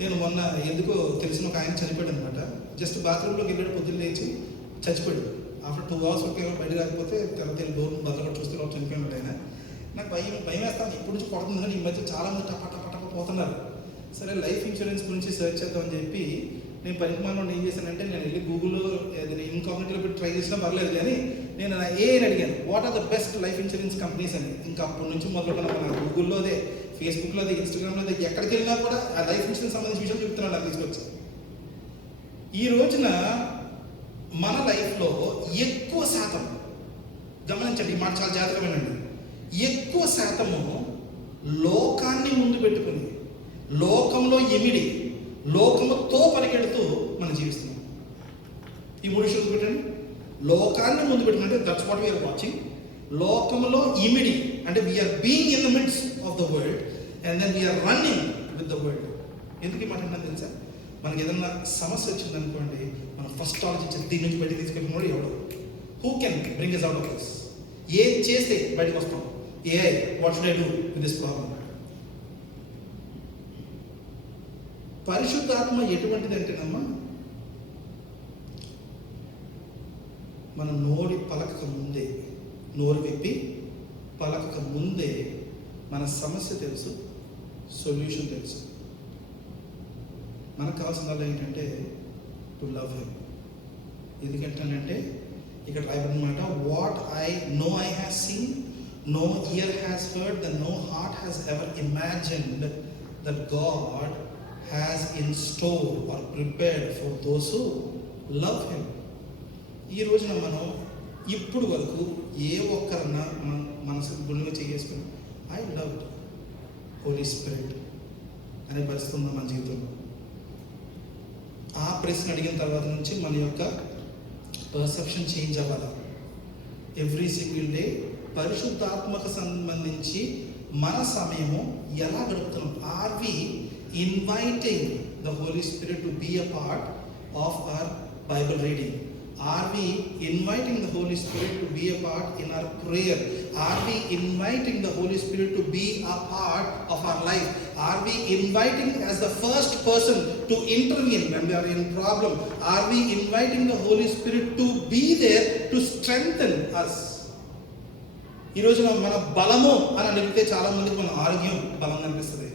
నేను మొన్న ఎందుకో తెలిసిన ఒక ఆయన చనిపోయాడు అనమాట. జస్ట్ బాత్రూంలోకి వెళ్ళాడు, పొద్దున్న లేచి చచ్చిపోయాడు. ఆఫ్టర్ 2 hours ఒక బయట రాకపోతే తర్వాత డోర్ బద్దలు చూస్తే చనిపోయాడు ఆయన. నాకు భయం వేస్తాను, ఇప్పటి నుంచి కొడుతుంది. కానీ ఈ మధ్య చాలా మంది టప పోతున్నారు. సరే లైఫ్ ఇన్సూరెన్స్ గురించి సెర్చ్ చేద్దామని చెప్పి నేను పరిమాణంలో ఏం చేశానంటే, నేను వెళ్ళి గూగుల్లో ఏదైనా ఇన్కాగ్నిటీలో పెట్టి ట్రై చేసినా పర్లేదు, కానీ నేను ఏని అడిగాను, what are the best life insurance companies అని. ఇంకా అప్పటి నుంచి మొదలుపెట్టాను. నాకు గూగుల్లోదే, ఫేస్బుక్లోదే, ఇన్స్టాగ్రామ్లోదే, ఎక్కడికి వెళ్ళినా కూడా ఆ లైఫ్ ఇన్సూరెన్స్ సంబంధించిన విషయం చెప్తున్నాను నాకు తీసుకొచ్చి. ఈ రోజున మన లైఫ్లో ఎక్కువ శాతం, గమనించండి ఈ మాట చాలా జాగ్రత్తగానండి, ఎక్కువ శాతము లోకాన్ని ముందు పెట్టుకుని, లోకంలో ఎమిడి, లోకముతో పరిగెడుతూ మనం జీవిస్తున్నాం. ఈ 3 విషయాలు పెట్టండి. లోకాన్ని ముందు పెట్టుకుంటే దట్స్ వాట్ వీఆర్ వాచింగ్. లోకంలో ఇమిడి అంటే we're being in the midst of the world and then we're running with the world. ఎందుకు ఈ మాట అంటే తెలుసా? మనకి ఏదన్నా సమస్య వచ్చిందనుకోండి, మనం ఫస్ట్ ఆలోచించి దీని నుంచి బయటకు తీసుకెళ్ళినోడు ఎవడు? Who can bring us out of this? ఏం చేస్తే బయటకు వస్తాం? AI, what should I do with this problem? పరిశుద్ధాత్మ ఎటువంటిదంటేనమ్మా, మనం నోరు విప్పి పలకక ముందే మన సమస్య తెలుసు, సొల్యూషన్ తెలుసు. మనకు కావాల్సిన ఏంటంటే టు లవ్ హిమ్. ఎందుకంటానంటే ఇక్కడ రాయబడినమాట, what I have seen, no ear has heard, the no heart has ever imagined that God has in store or prepared for those who love him. ఈ రోజున మనం ఇప్పుడు వరకు ఏ ఒక్కరన్నా మన మనసు గుండెగా చేసుకుని ఐ లవ్ హోలీ స్పిరిట్ అనే పరిస్థితి ఉందా మన జీవితంలో? ఆ ప్రశ్న అడిగిన తర్వాత నుంచి మన యొక్క పర్సెప్షన్ చేంజ్ అవ్వాలి. ఎవ్రీ సింగిల్ డే పరిశుద్ధాత్మకు సంబంధించి మన సమయము ఎలా గడుపుతున్నాం? Are we inviting the Holy Spirit to be a part of our Bible reading? Are we inviting the Holy Spirit to be a part in our prayer? Are we inviting the Holy Spirit to be a part of our life? Are we inviting as the first person to intervene when we are in problem? Are we inviting the Holy Spirit to be there to strengthen us? ఈ రోజున మన బలము అని అడిగితే చాలా మందికి మన ఆరోగ్యం బలంగా అనిపిస్తుంది,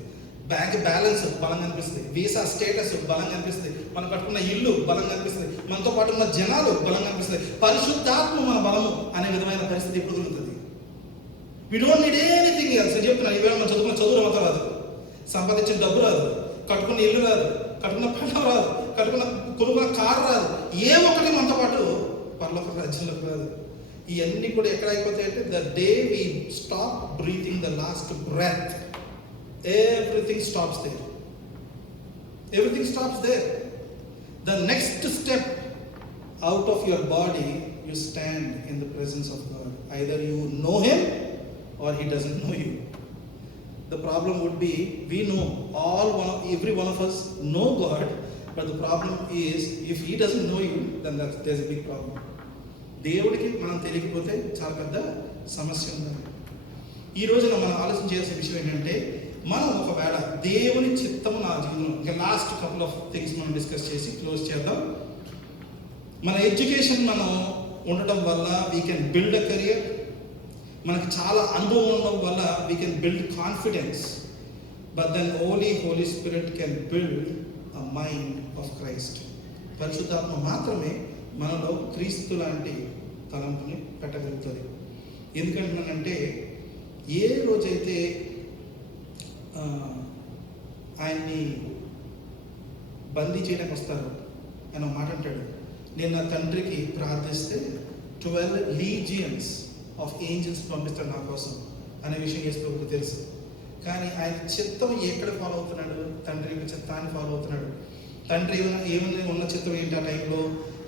బ్యాంక్ బ్యాలెన్స్ బలంగా అనిపిస్తుంది, వీసా స్టేటస్ బలంగా అనిపిస్తుంది, మనం కట్టుకున్న ఇల్లు బలంగా అనిపిస్తుంది, మనతో పాటు ఉన్న జనాలు బలంగా అనిపిస్తుంది. పరిశుద్ధాత్మ మన బలము అనే విధమైన పరిస్థితి ఎప్పుడు కలుగుతుంది? We don't need anything else. నేను చెప్తున్నాను, ఈవేళ మనం చదువుకున్న చదువు అంతా రాదు, సంపాదించిన డబ్బు రాదు, కట్టుకున్న ఇల్లు రాదు, కట్టుకున్న పంట రాదు, కొనుక్కున్న కారు రాదు, ఏ ఒక్కటి మనతో పాటు పరలోక రాజ్యంలోకి రాదు. ఇవన్నీ కూడా ఎక్కడ అయిపోతాయంటే the day we stop breathing the last breath, everything stops there. Everything stops there. The next step out of your body, you stand in the presence of God. Either you know him or he doesn't know you. The problem would be, we know every one of us know God, but the problem is if he doesn't know you, then there's a big problem. దేవుడికి మనం తెలియకపోతే చాలా పెద్ద సమస్య ఉంది. ఈ రోజున మనం ఆలోచన చేయాల్సిన విషయం ఏంటంటే, మనం ఒకవేళ దేవుని చిత్తము నా జీవితంలో, ఇంకా లాస్ట్ కపుల్ ఆఫ్ థింగ్స్ మనం డిస్కస్ చేసి క్లోజ్ చేద్దాం. మన ఎడ్యుకేషన్ మనం ఉండటం వల్ల we can build a career, మనకు చాలా అనుభవం ఉండడం వల్ల we can build confidence, but then only Holy Spirit can build a mind of Christ. పరిశుద్ధాత్మ మాత్రమే మనలో క్రీస్తు లాంటి తలంపుని పెట్టగలుగుతుంది. ఎందుకంటున్నానంటే, ఏ రోజైతే ఆయన్ని బందీ చేయడానికి వస్తారు, ఆయన ఒక మాట అంటాడు, నేను నా తండ్రికి ప్రార్థిస్తే 12 లీజియన్స్ ఆఫ్ ఏంజల్స్ పంపిస్తాడు నా కోసం అనే విషయం యేసుప్రభువుకు తెలుసు. కానీ ఆయన చిత్తం ఎక్కడ ఫాలో అవుతున్నాడు? తండ్రి యొక్క చిత్తాన్ని ఫాలో అవుతున్నాడు. తండ్రి ఏమైనా ఉన్న చిత్తం ఏంటి ఆ టైంలో?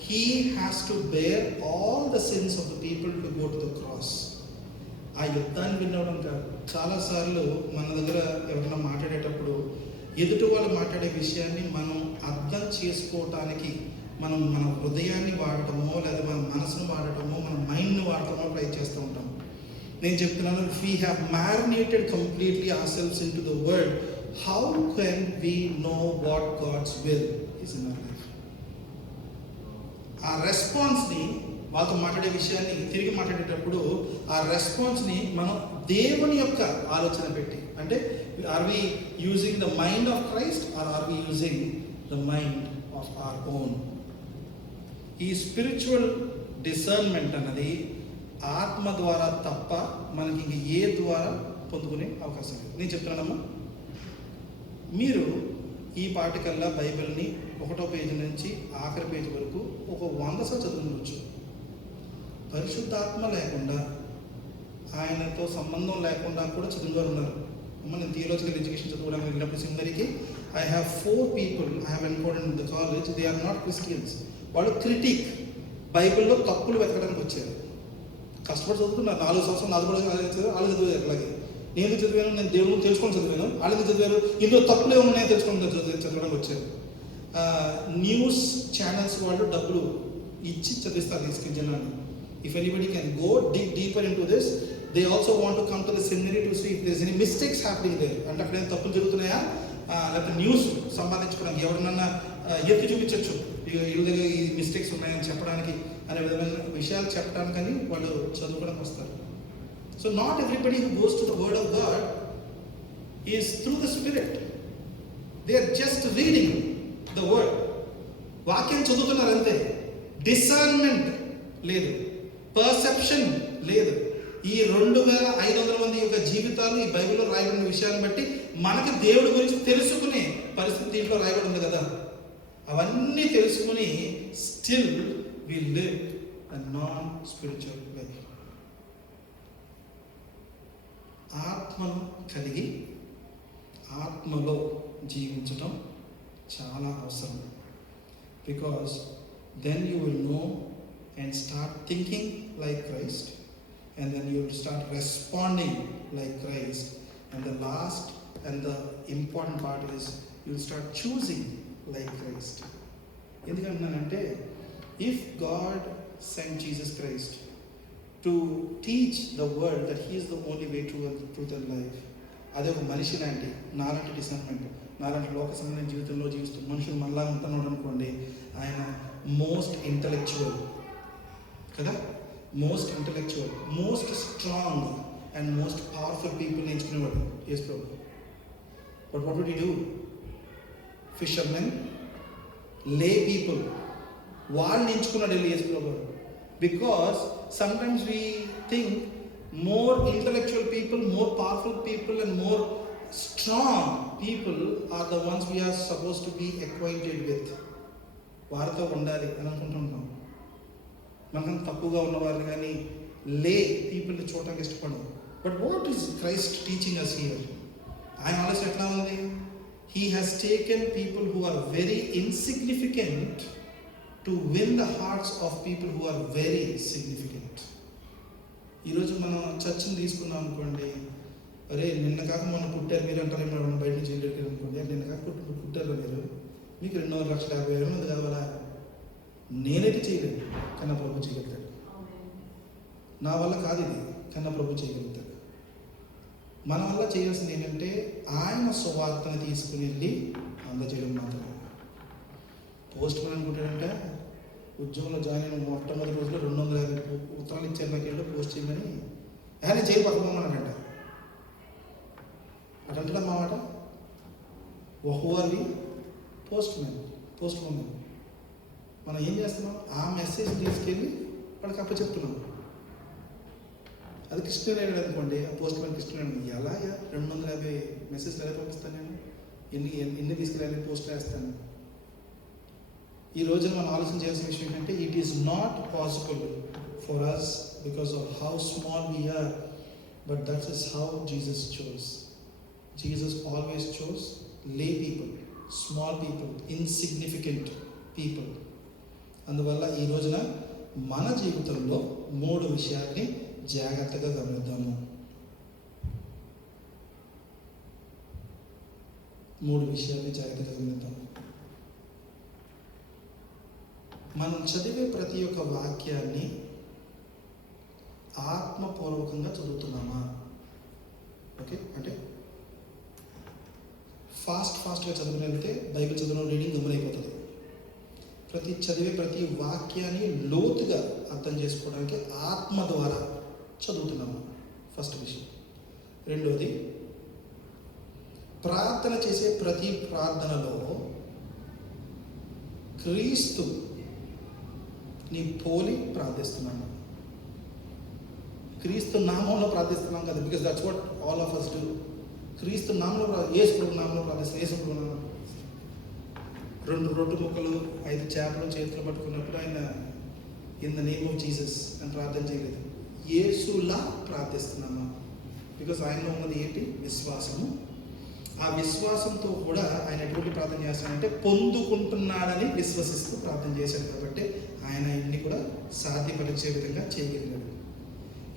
He has to bear all the sins of the people to go to the cross. ఆ యుద్ధాన్ని వినవడం కాదు. చాలాసార్లు మన దగ్గర ఎవరైనా మాట్లాడేటప్పుడు ఎదుటి వాళ్ళు మాట్లాడే విషయాన్ని మనం అర్థం చేసుకోవటానికి మనం మన హృదయాన్ని వాడటమో, లేదా మన మనసును వాడటమో, మన మైండ్ని వాడటమో ట్రై చేస్తూ ఉంటాం. నేను చెప్తున్నాను, we have marinated completely ourselves into the world. How can we know what God's will is in our life? ఆ రెస్పాన్స్ని వాళ్ళతో మాట్లాడే విషయాన్ని తిరిగి మాట్లాడేటప్పుడు ఆ రెస్పాన్స్ని మనం దేవుని యొక్క ఆలోచన పెట్టి, అంటే are we using the mind of Christ or we using the mind of our own. ఈ స్పిరిచువల్ డిసర్న్మెంట్ అన్నది ఆత్మ ద్వారా తప్ప మనకి ఇంక ఏ ద్వారా పొందుకునే అవకాశం లేదు. నేను చెప్తున్నానమ్మా, మీరు ఈ పాటికల్లా బైబిల్ని 1వ పేజీ నుంచి ఆఖరి పేజీ వరకు ఒక 100 సార్లు చదువుకోవచ్చు. పరిశుద్ధాత్మ లేకుండా, ఆయనతో సంబంధం లేకుండా కూడా చదువుగారు ఉన్నారు. అమ్మ, నేను థియాలజికల్ ఎడ్యుకేషన్ చదువుకోవడానికి వెళ్ళినప్పుడు సెమినరీకి I have 4 people I have encoded in the college. They are not Christians. వాళ్ళు క్రిటిక్, బైబిల్లో తప్పులు వెతకడానికి వచ్చారు. కష్టపడి చదువుకున్నారు 4 సంవత్సరాలు. నాది కూడా వాళ్ళు చదివారు. అలాగే నేను చదివాను, నేను దేవుని తెలుసుకొని చదివాను. వాళ్ళు చదివారు, ఇందులో తప్పులే ఉన్నాయో తెలుసుకొని చదవడానికి వచ్చారు. న్యూస్ ఛానల్స్ వాళ్ళు డబ్బులు ఇచ్చి చదివిస్తారు తీసుకుని జనాన్ని. If anybody can go deeper into this, they also want to come to the seminary to see if there is any mistakes happening there. అంటే అక్కడ ఏమైనా తప్పులు జరుగుతున్నాయా, లేకపోతే న్యూస్ సంపాదించుకోవడానికి ఎవరినన్నా ఎత్తి చూపించవచ్చు, వీళ్ళ దగ్గర ఈ మిస్టేక్స్ ఉన్నాయని చెప్పడానికి, అనే విధమైన విషయాలు చెప్పడానికని వాళ్ళు చదువుకోవడానికి వస్తారు. So not everybody who goes to the word of God is through the spirit. They are just reading the word. వాక్యం చదువుతున్నారు అంతే. డిసర్న్మెంట్ లేదు, పర్సెప్షన్ లేదు. ఈ 2500 మంది యొక్క జీవితాలు ఈ బైబిల్లో రాయబడిన విషయాన్ని బట్టి మనకి దేవుడి గురించి తెలుసుకునే పరిస్థితి దీంట్లో రాయబడి ఉంది కదా. అవన్నీ తెలుసుకుని still we live a non spiritual life. ఆత్మను కలిగి ఆత్మలో జీవించడం చాలా అవసరం. Because then you will know and start thinking like Christ, and then you will start responding like Christ, and the last and the important part is you will start choosing like Christ. ఎందుకంటే if God sent Jesus Christ to teach the world that he is the only way to truth and life, అదే ఒక మనిషి లాంటి, నాలాంటి discernment, నాలాంటి లోక సంబంధం జీవితంలో జీవిస్తూ మనుషులు మనలా ఉంటున్నాడు అనుకోండి, ఆయన మోస్ట్ ఇంటలెక్చువల్ కదా, most intellectual, most strong and most powerful people ఎంచుకునేవాడు యేసు ప్రభు. But what would he do? Fishermen, lay people, వాళ్ళని ఎంచుకున్నాడు వెళ్ళి యేసు ప్రభు. Because sometimes we think more intellectual people, more powerful people and more strong people are the ones we are supposed to be acquainted with. వారితో ఉండాలి అని అనుకుంటుంటాం. మనకంత తక్కువగా ఉన్నవారిని కానీ లే పీపుల్ని చూడటానికి ఇష్టపడదు. But what is Christ teaching us here? ఆయన ఆలోచన ఎట్లా ఉంది? He has taken people who are very insignificant to win the hearts of people who are very significant. ఈరోజు మనం చర్చిని తీసుకున్నాం అనుకోండి, అరే నిన్న కాక మొన్న పుట్టారు మీరు అంటారేమో, బయట నుంచి వెళ్ళారు అనుకోండి, నిన్న కాక పుట్టారు మీరు, మీకు 2,50,000 మంది కావాలా? నేనైతే చేయలేదు, కన్నా ప్రభు చేయగలుగుతాడు. నా వల్ల కాదు ఇది, కన్నా ప్రభు చేయగలుగుతాడు. మన వల్ల చేయాల్సింది ఏంటంటే ఆయన సువార్తను తీసుకుని వెళ్ళి అందజేయడం మాత్రమే. పోస్ట్ మ్యాన్ అనుకుంటాడంటే ఉద్యోగంలో జాయిన్ అయిన మొట్టమొదటి రోజులో 250 ఉత్తరాలు ఇచ్చారు నాకు వెళ్ళి పోస్ట్ చేయమని. ఆయన చేయి పక్కమన్నాడంట. అటంటా మా మాట. Who are we? Postman. మనం ఏం చేస్తున్నాం? ఆ మెసేజ్ తీసుకెళ్ళి వాళ్ళకి అప్పచెప్తున్నాం. అది కృష్ణుడు అనుకోండి, ఆ పోస్ట్ మ్యాన్ కృష్ణుడు ఎలా 250 మెసేజ్లు ఎలా పంపిస్తాను నేను? ఎన్ని తీసుకెళ్ళాలి పోస్ట్ వేస్తాను? ఈ రోజున మనం ఆలోచన చేయాల్సిన విషయం ఏంటంటే it is not possible for us because of how small we're, but that is how Jesus chose. Jesus always chose lay people, small people, insignificant people. అందువల్ల ఈ రోజున మన జీవితంలో 3 విషయాల్ని జాగ్రత్తగా గమనిద్దాము. 3 విషయాల్ని జాగ్రత్తగా గమనిద్దాము. మనం చదివే ప్రతి ఒక్క వాక్యాన్ని ఆత్మపూర్వకంగా చదువుతున్నామా? ఓకే, అంటే ఫాస్ట్గా చదువుకుని వెళ్తే బైబిల్ చదివిన రీడింగ్ గమనైపోతుంది. చదివే ప్రతి వాక్యాన్ని లోతుగా అర్థం చేసుకోవడానికి ఆత్మ ద్వారా చదువుతున్నాము. ఫస్ట్ విషయం. రెండోది, ప్రార్థన చేసే ప్రతి ప్రార్థనలో క్రీస్తు నీ పోలి ప్రార్థిస్తున్నాను. క్రీస్తు నామంలో ప్రార్థిస్తున్నాం కదా, because that's what all of us do. క్రీస్తు నామంలో యేసు ప్రభు నామంలో ప్రార్థిస్తాం. యేసు ప్రభు నామం 2 రొట్టె ముక్కలు 5 చేపలు చేతులు పట్టుకున్నప్పుడు ఆయన in the name of Jesus అని ప్రార్థన చేయలేదు, యేసులా ప్రార్థిస్తున్నామా. బికాస్ ఆయనలో ఉన్నది ఏంటి? విశ్వాసము. ఆ విశ్వాసంతో కూడా ఆయన ఎటువంటి ప్రార్థన చేస్తాడంటే పొందుకుంటున్నాడని విశ్వసిస్తూ ప్రార్థన చేశాడు. కాబట్టి ఆయన ఇన్ని కూడా సాధ్యపరిచే విధంగా చేయగలిగాడు.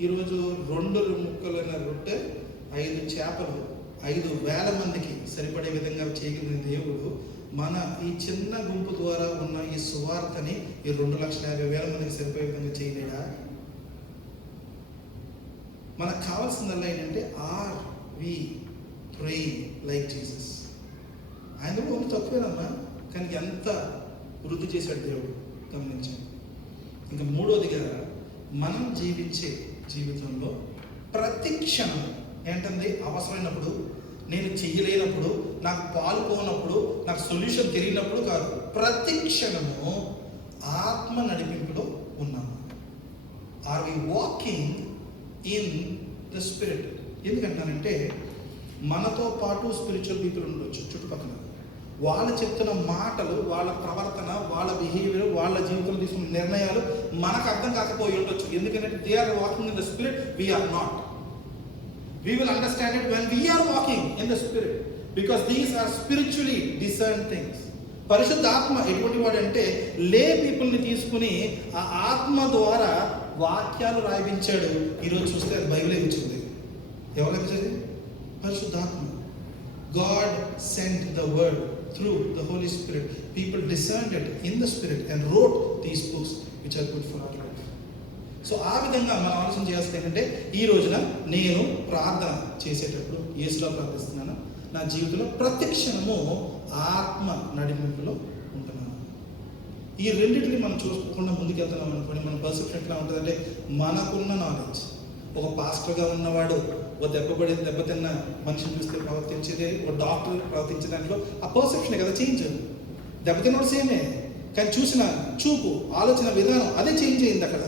ఈరోజు 2 ముక్కలైన రొట్టె 5 చేపలు 5,000 మందికి సరిపడే విధంగా చేయగలిగిన దేవుడు మన ఈ చిన్న గుంపు ద్వారా ఉన్న ఈ సువార్తని ఈ 2,50,000 మందికి సరిపోయే విధంగా చేయలేడా? మనకు కావాల్సిందల్లా ఏంటంటే are we praying like Jesus. ఆయన కూడా తక్కువేనమ్మా, కానీ ఎంత వృద్ధి చేశాడు దేవుడు గమనించండి. ఇంకా మూడోదిగా, మనం జీవించే జీవితంలో ప్రతి క్షణం ఏంటంది అవసరమైనప్పుడు, నేను చెయ్యలేనప్పుడు, నాకు పాల్పోనప్పుడు, నాకు సొల్యూషన్ తెలియనప్పుడు కాదు, ప్రతి క్షణము ఆత్మ నడిపింపులో ఉన్నాము. Are we walking in the spirit? ఎందుకంటానంటే మనతో పాటు స్పిరిచువల్ పీపుల్ ఉండొచ్చు చుట్టుపక్కల. వాళ్ళు చెప్తున్న మాటలు, వాళ్ళ ప్రవర్తన, వాళ్ళ బిహేవియర్, వాళ్ళ జీవితంలో తీసుకున్న నిర్ణయాలు మనకు అర్థం కాకపోయి ఉండొచ్చు. ఎందుకంటే they are walking in the spirit, we're not. We will understand it when we are walking in the spirit, because these are spiritually discerned things. పరిశుద్ధ ఆత్మ ఎటువంటి వాడు అంటే లే పీపుల్ని తీసుకుని ఆ ఆత్మ ద్వారా వాక్యాలు రాయించాడు. ఈరోజు చూస్తే అది బైబిలే ఇచ్చింది. ఎవరు ఇచ్చేది? పరిశుద్ధాత్మ. God sent the word through the Holy Spirit. People discerned it in the spirit and wrote these books which are good for our life. So ఆ విధంగా మనం ఆలోచన చేయాల్సింది ఏంటంటే, ఈ రోజున నేను ప్రార్థన చేసేటప్పుడు యేసులో ప్రార్థిస్తున్నాను, నా జీవితంలో ప్రతి క్షణము ఆత్మ నడిపింపులో ఉంటున్నాను. ఈ రెండింటిని మనం చూసుకోకుండా ముందుకెళ్తున్నాం అనుకోండి, మన పర్సెప్షన్ ఎట్లా ఉంటుందంటే, మనకున్న నాలెడ్జ్, ఒక పాస్టర్గా ఉన్నవాడు ఓ దెబ్బతిన్న మనిషిని చూస్తే ప్రవర్తించేది, ఒక డాక్టర్ ప్రవర్తించే దాంట్లో ఆ పర్సెప్షన్ కదా చేంజ్. దెబ్బతిన్నవాడు సేమే, కానీ చూసిన చూపు, ఆలోచన విధానం అదే చేంజ్ అయింది అక్కడ.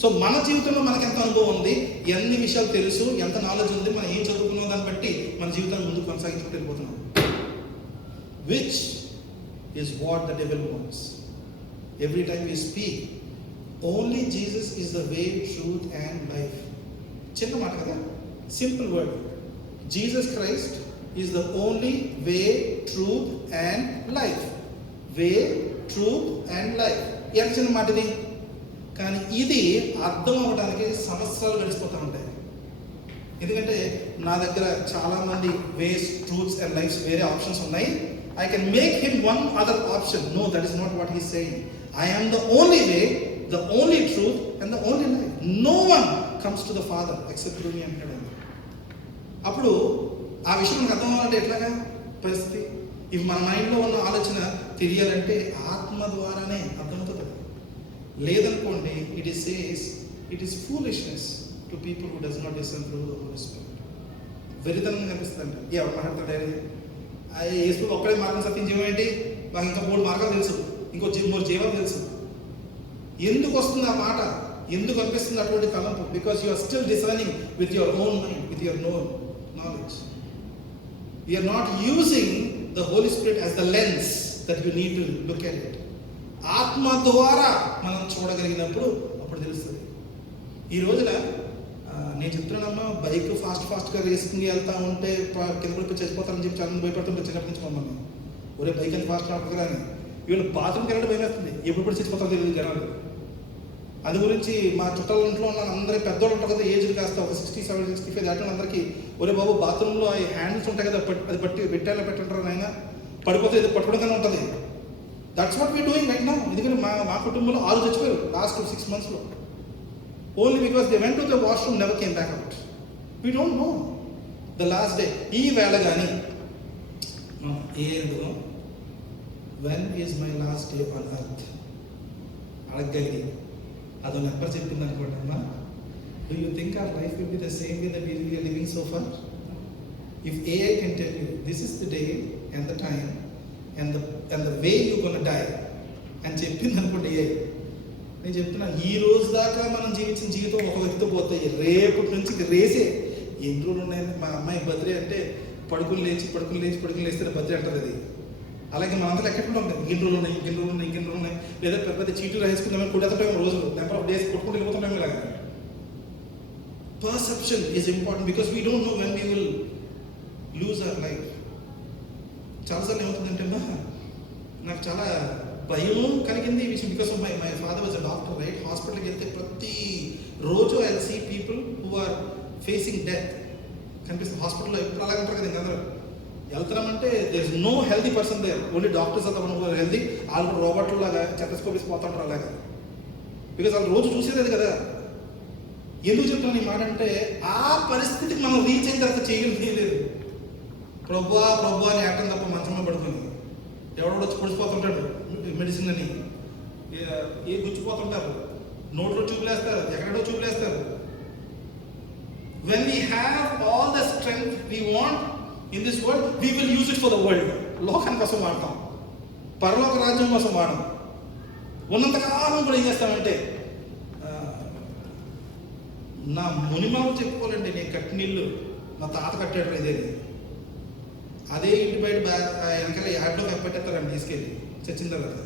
సో మన జీవితంలో మనకు ఎంత అనుభవం ఉంది, ఎన్ని విషయాలు తెలుసు, ఎంత నాలెడ్జ్ ఉంది, మనం ఏం చదువుకున్నాం దాన్ని బట్టి మన జీవితాన్ని ముందుకు కొనసాగించుకుంటూ వెళ్ళిపోతున్నాం. Which is what the devil wants. Every time we speak only Jesus is the way, truth and life. చిన్న మాట కదా, simple word. Jesus Christ is the only way, truth and life. Way, truth and life. ఎంత చిన్న మాట ఇది, కానీ ఇది అర్థం అవ్వడానికి సంవత్సరాలు గడిచిపోతూ ఉంటాయి. ఎందుకంటే నా దగ్గర చాలామంది వేస్, ట్రూత్స్ అండ్ లైఫ్స్ వేరే ఆప్షన్స్ ఉన్నాయి. I can make him one other option. No, that is not what he's saying. I am the only way, the only truth and the only life. No one comes to the father except through me అంటాడు. అప్పుడు ఆ విషయం మనకు అర్థం అవ్వాలంటే ఎట్లాగా పరిస్థితి? ఇవి మన మైండ్లో ఉన్న ఆలోచన తెలియాలంటే ఆత్మ ద్వారానే అర్థమవుతుంది. లేదనుకోండి, it is says it is foolishness to people who does not discern through the Holy Spirit. వెరితనంగా కనిపిస్తుందంట. ఎవరు మాట్లాడతాడు? యేసు ఒక్కడే మార్గం, సత్యం, జీవం ఏంటి? మాకు ఇంకా 3 మార్గాలు తెలుసు, ఇంకో 3 జీవాలు తెలుసు. ఎందుకు వస్తుంది ఆ మాట? ఎందుకు అనిపిస్తుంది అటువంటి తలంపు? Because you are still discerning with your own mind, with your own knowledge. You are not using the Holy Spirit as the lens that you need to look at it. ఆత్మ ద్వారా మనం చూడగలిగినప్పుడు అప్పుడు తెలుస్తుంది. ఈ రోజున నేను చెప్తున్నానమ్మా, బైక్ ఫాస్ట్గా రేసుకుని వెళ్తా ఉంటే కింద పడిపోయి చచ్చిపోతారని చెప్పి చాలా భయపడుతుంటే చిన్నప్పటి నుంచి మమ్మల్ని. ఒరే బైక్ ఎంత ఫాస్ట్ రాకుండా అని. వీళ్ళు బాత్రూమ్కి వెళ్ళడం భయమేస్తుంది, ఎప్పుడు చచ్చిపోతారో తెలియదు జనాలు. అది గురించి మా చుట్టాల ఇంట్లో ఉన్న అందరి పెద్దోళ్ళు ఉంటారు కదా, ఏజ్ కాస్త ఒక 67, 65 దాటిన అందరికీ, ఒరే బాబు బాత్రూంలో ఈ హ్యాండిల్స్ ఉంటాయి కదా, అది పెట్టాలంటారు ఆయన, పడిపోతే ఇది పట్టుకోవడంగానే ఉంటుంది. That's what we doing right now. ఎందుకంటే మా కుటుంబంలో 6 చచ్చిపోయారు లాస్ట్ 6 monthsలో. Only because they went to the washroom, never came back out. We don't know the last day. ఈ వేళ కానీ ఏదో when is my last day on earth అడగగలిగి అదో నెంబర్ చెప్పింది అనుకోండి అమ్మా, do you think our life will be the same way that we are living so far? If AI can tell you this is the day and the time and the way you're going to die అని చెప్పింది అనుకోండి AI, నేను చెప్తున్నా ఈ రోజు దాకా మనం జీవించిన జీవితం ఒక వ్యక్తితో పోతాయి, రేపటి నుంచి రేసే. ఎన్ని రోజులు ఉన్నాయని మా అమ్మాయి బర్త్డే అంటే పడుకుని లేస్తే బర్త్డే అంటుంది అది. అలాగే మనంతా ఎక్కడ ఉంటాం, ఇన్ని రోజులు ఉన్నాయి, లేదా పెద్ద పెద్ద చీట్లు రాసుకుందామని కొట్టేస్తాం రోజులు, నెంబర్ ఆఫ్ డేస్ కొట్టుకుంటూ వెళ్ళిపోతున్నాం. ఇలాగా perception is important because we don't know when we will lose our life. చాలాసార్లు ఏమవుతుందంటే నాకు చాలా భయం కలిగింది ఈ విషయం, because my father was a doctor, right? హాస్పిటల్కి వెళ్తే ప్రతి రోజు I see people who are facing death కనిపిస్తుంది హాస్పిటల్లో. ఎప్పుడు అలాగే ఉంటారు కదా, ఇంకందరూ వెళ్తున్నామంటే there is no healthy person there, only doctors అంతా మనం హెల్దీ, వాళ్ళు రోబోట్లు లాగా చెత్తస్కోపిస్ పోతుంటారు అలాగా, బికాస్ వాళ్ళు రోజు చూసేది కదా. ఎందుకు చెప్తున్నాను ఈ మాట అంటే ఆ పరిస్థితికి మనం రీచ్ అయిన తర్వాత చేయలేదు. ప్రభా అని ఏటం తప్ప మంచంలో పడుతుంది, ఎవడో వచ్చి పొడిచిపోతుంటాడు మెడిసిన్ అని, ఏ గుచ్చిపోతుంటారు, నోట్లో చూపులేస్తారు, ఎక్కడో చూపులేస్తారు. When we have all the strength we want in this world, we will use it for the world. లోకం కోసం వాడతాం, పరలోక రాజ్యం కోసం వాడడం. ఉన్నంతకాలం కూడా ఏం చేస్తామంటే నా మునిమాలు చెప్పుకోవాలండి, నేను కట్టిన ఇల్లు మా తాత కట్టాడు ఇదేది, అదే ఇంటి బయట వెనకాల యాడ్లో పెట్టేస్తారండి తీసుకెళ్ళి చచ్చిన తర్వాత.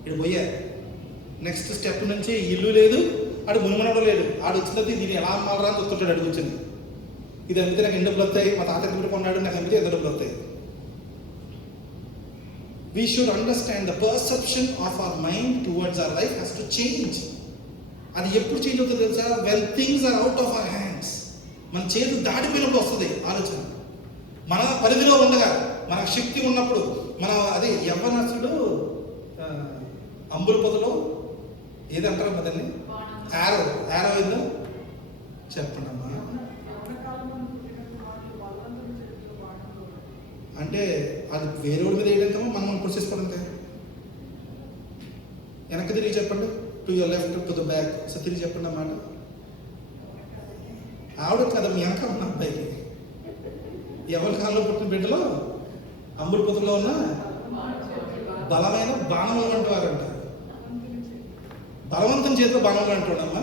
ఇక్కడ పోయా నెక్స్ట్ స్టెప్ నుంచి ఇల్లు లేదు, ఆడు మునిమనడం లేదు, ఆడు వచ్చిన తర్వాత దీన్ని ఎలా అమ్మాలరా అని చూస్తుంటాడు. అడుగు వచ్చింది, ఇది అమ్మితే నాకు ఎన్ని డబ్బులు వస్తాయి, మా తాత ఎప్పుడు కొన్నాడు, నాకు అమ్మితే ఎంత డబ్బులు వస్తాయి. We should understand the perception of our mind towards our life has to change. అది ఎప్పుడు చేంజ్ అవుతుందో తెలుసా? when things are out of our hands, మన చేతులు దాటిపోయినప్పుడు వస్తుంది ఆలోచన. మన పరిధిలో ఉండగా, మన శక్తి ఉన్నప్పుడు, మన అదే యవ్వనస్తుడు అంబుల పొదలో ఏది అంటారు దాన్ని, యారో ఏదో చెప్పండి అమ్మా. అంటే అది వేరే మీద వేయడంతో మనం ప్రొసెస్ పడంతే. వెనక్కి తిరిగి చెప్పండి, to your left to the back, so తిరిగి చెప్పండి అన్నమాట. ఆవిడ కదా మీ వెనక ఉన్న అబ్బాయికి, ఎవరి కాలంలో పుట్టిన బిడ్డలో అంబుల పొదలో ఉన్న బలమైన బాణములు అంటారంట. బలవంతం చేతిలో బాణములు అంటాడమ్మా,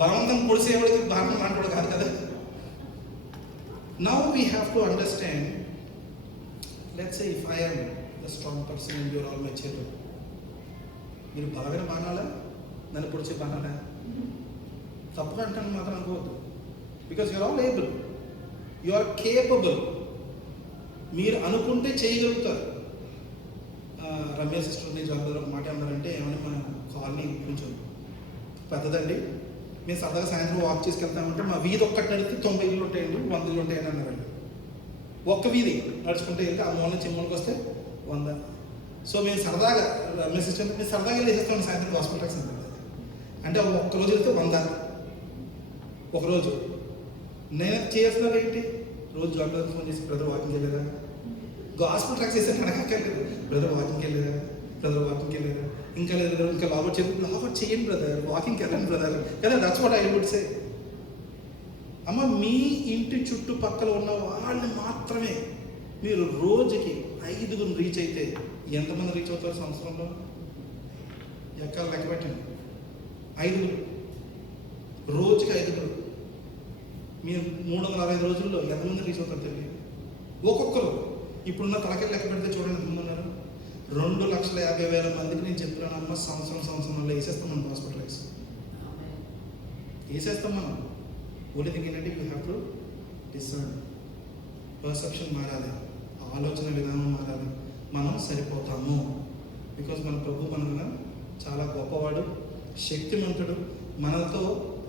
బలవంతం పొడిసేవాడికి బాణం అంటాడు కాదు కదా. Now we have to understand, let's say if I am the strong person and you're all my children, మీరు బలమైన బాణాలా, నన్ను పొడిచే బాణాలా? తప్పుగా అంటాను మాత్రం అనుకోవద్దు, because you're all able, you are capable. మీరు అనుకుంటే చేయగలుగుతారు. రమ్య సిస్టర్ నుంచి అందరూ ఒక మాట అన్నారంటే, ఏమని మన కాలనీ కొంచెం పెద్దదండి, మేము సరదాగా సాయంత్రం వాక్ చేసుకెళ్తామంటే మా వీధి ఒక్కటి నడితే 90 ఇళ్ళు ఉంటాయండి, 100 ఇళ్ళు ఉంటాయని అన్నారండి. ఒక్క వీధి నడుచుకుంటే వెళ్తే ఆ మూల నుంచి మూలకి వస్తే 100. సో మేము సరదాగా రమ్య సిస్టర్ మేము సరదాగా వేసేస్తాం సాయంత్రం హాస్పిటల్స్ అంటే ఒక్కరోజు వెళ్తే 100. ఒకరోజు నేను చేస్తున్నాను ఏంటి, రోజు జాబ్లో ఫోన్ చేసి బ్రదర్ వాకింగ్ వెళ్ళారా, హాస్పిటల్ ట్రాక్ చేస్తే అడగక్కర్లేదు, బ్రదర్ వాకింగ్కి వెళ్ళారా, ఇంకా లేదు, ఇంకా లాగౌట్ చేయండి బ్రదర్, వాకింగ్కి వెళ్ళండి బ్రదర్ కదా. That's what I would say. అమ్మ, మీ ఇంటి చుట్టుపక్కల ఉన్న వాళ్ళని మాత్రమే మీరు రోజుకి 5 రీచ్ అయితే ఎంతమంది రీచ్ అవుతారు సంవత్సరంలో? ఎక్కడ లెక్క పెట్టండి. 5 రోజుకి 5. మీరు 365 రోజుల్లో ఎంతమంది రీచ్ అవుతారు తెలియదు. ఒక్కొక్కరు ఇప్పుడున్న తలకెళ్ళి లెక్క పెడితే చూడండి ఎంతమంది ఉన్నారు. 2,50,000 మందికి నేను చెప్తున్నానమ్మా, సంవత్సరంలో వేసేస్తాం మనం హాస్పిటల్స్, వేసేస్తాం మనం. ఓన్లీ థింగ్ ఏంటంటే you have to discern. Perception మారాలి, ఆలోచన విధానం మారాలి, మనం సరిపోతాము. బికాజ్ మన ప్రభు మనల్ని చాలా గొప్పవాడు, శక్తిమంతుడు, మనతో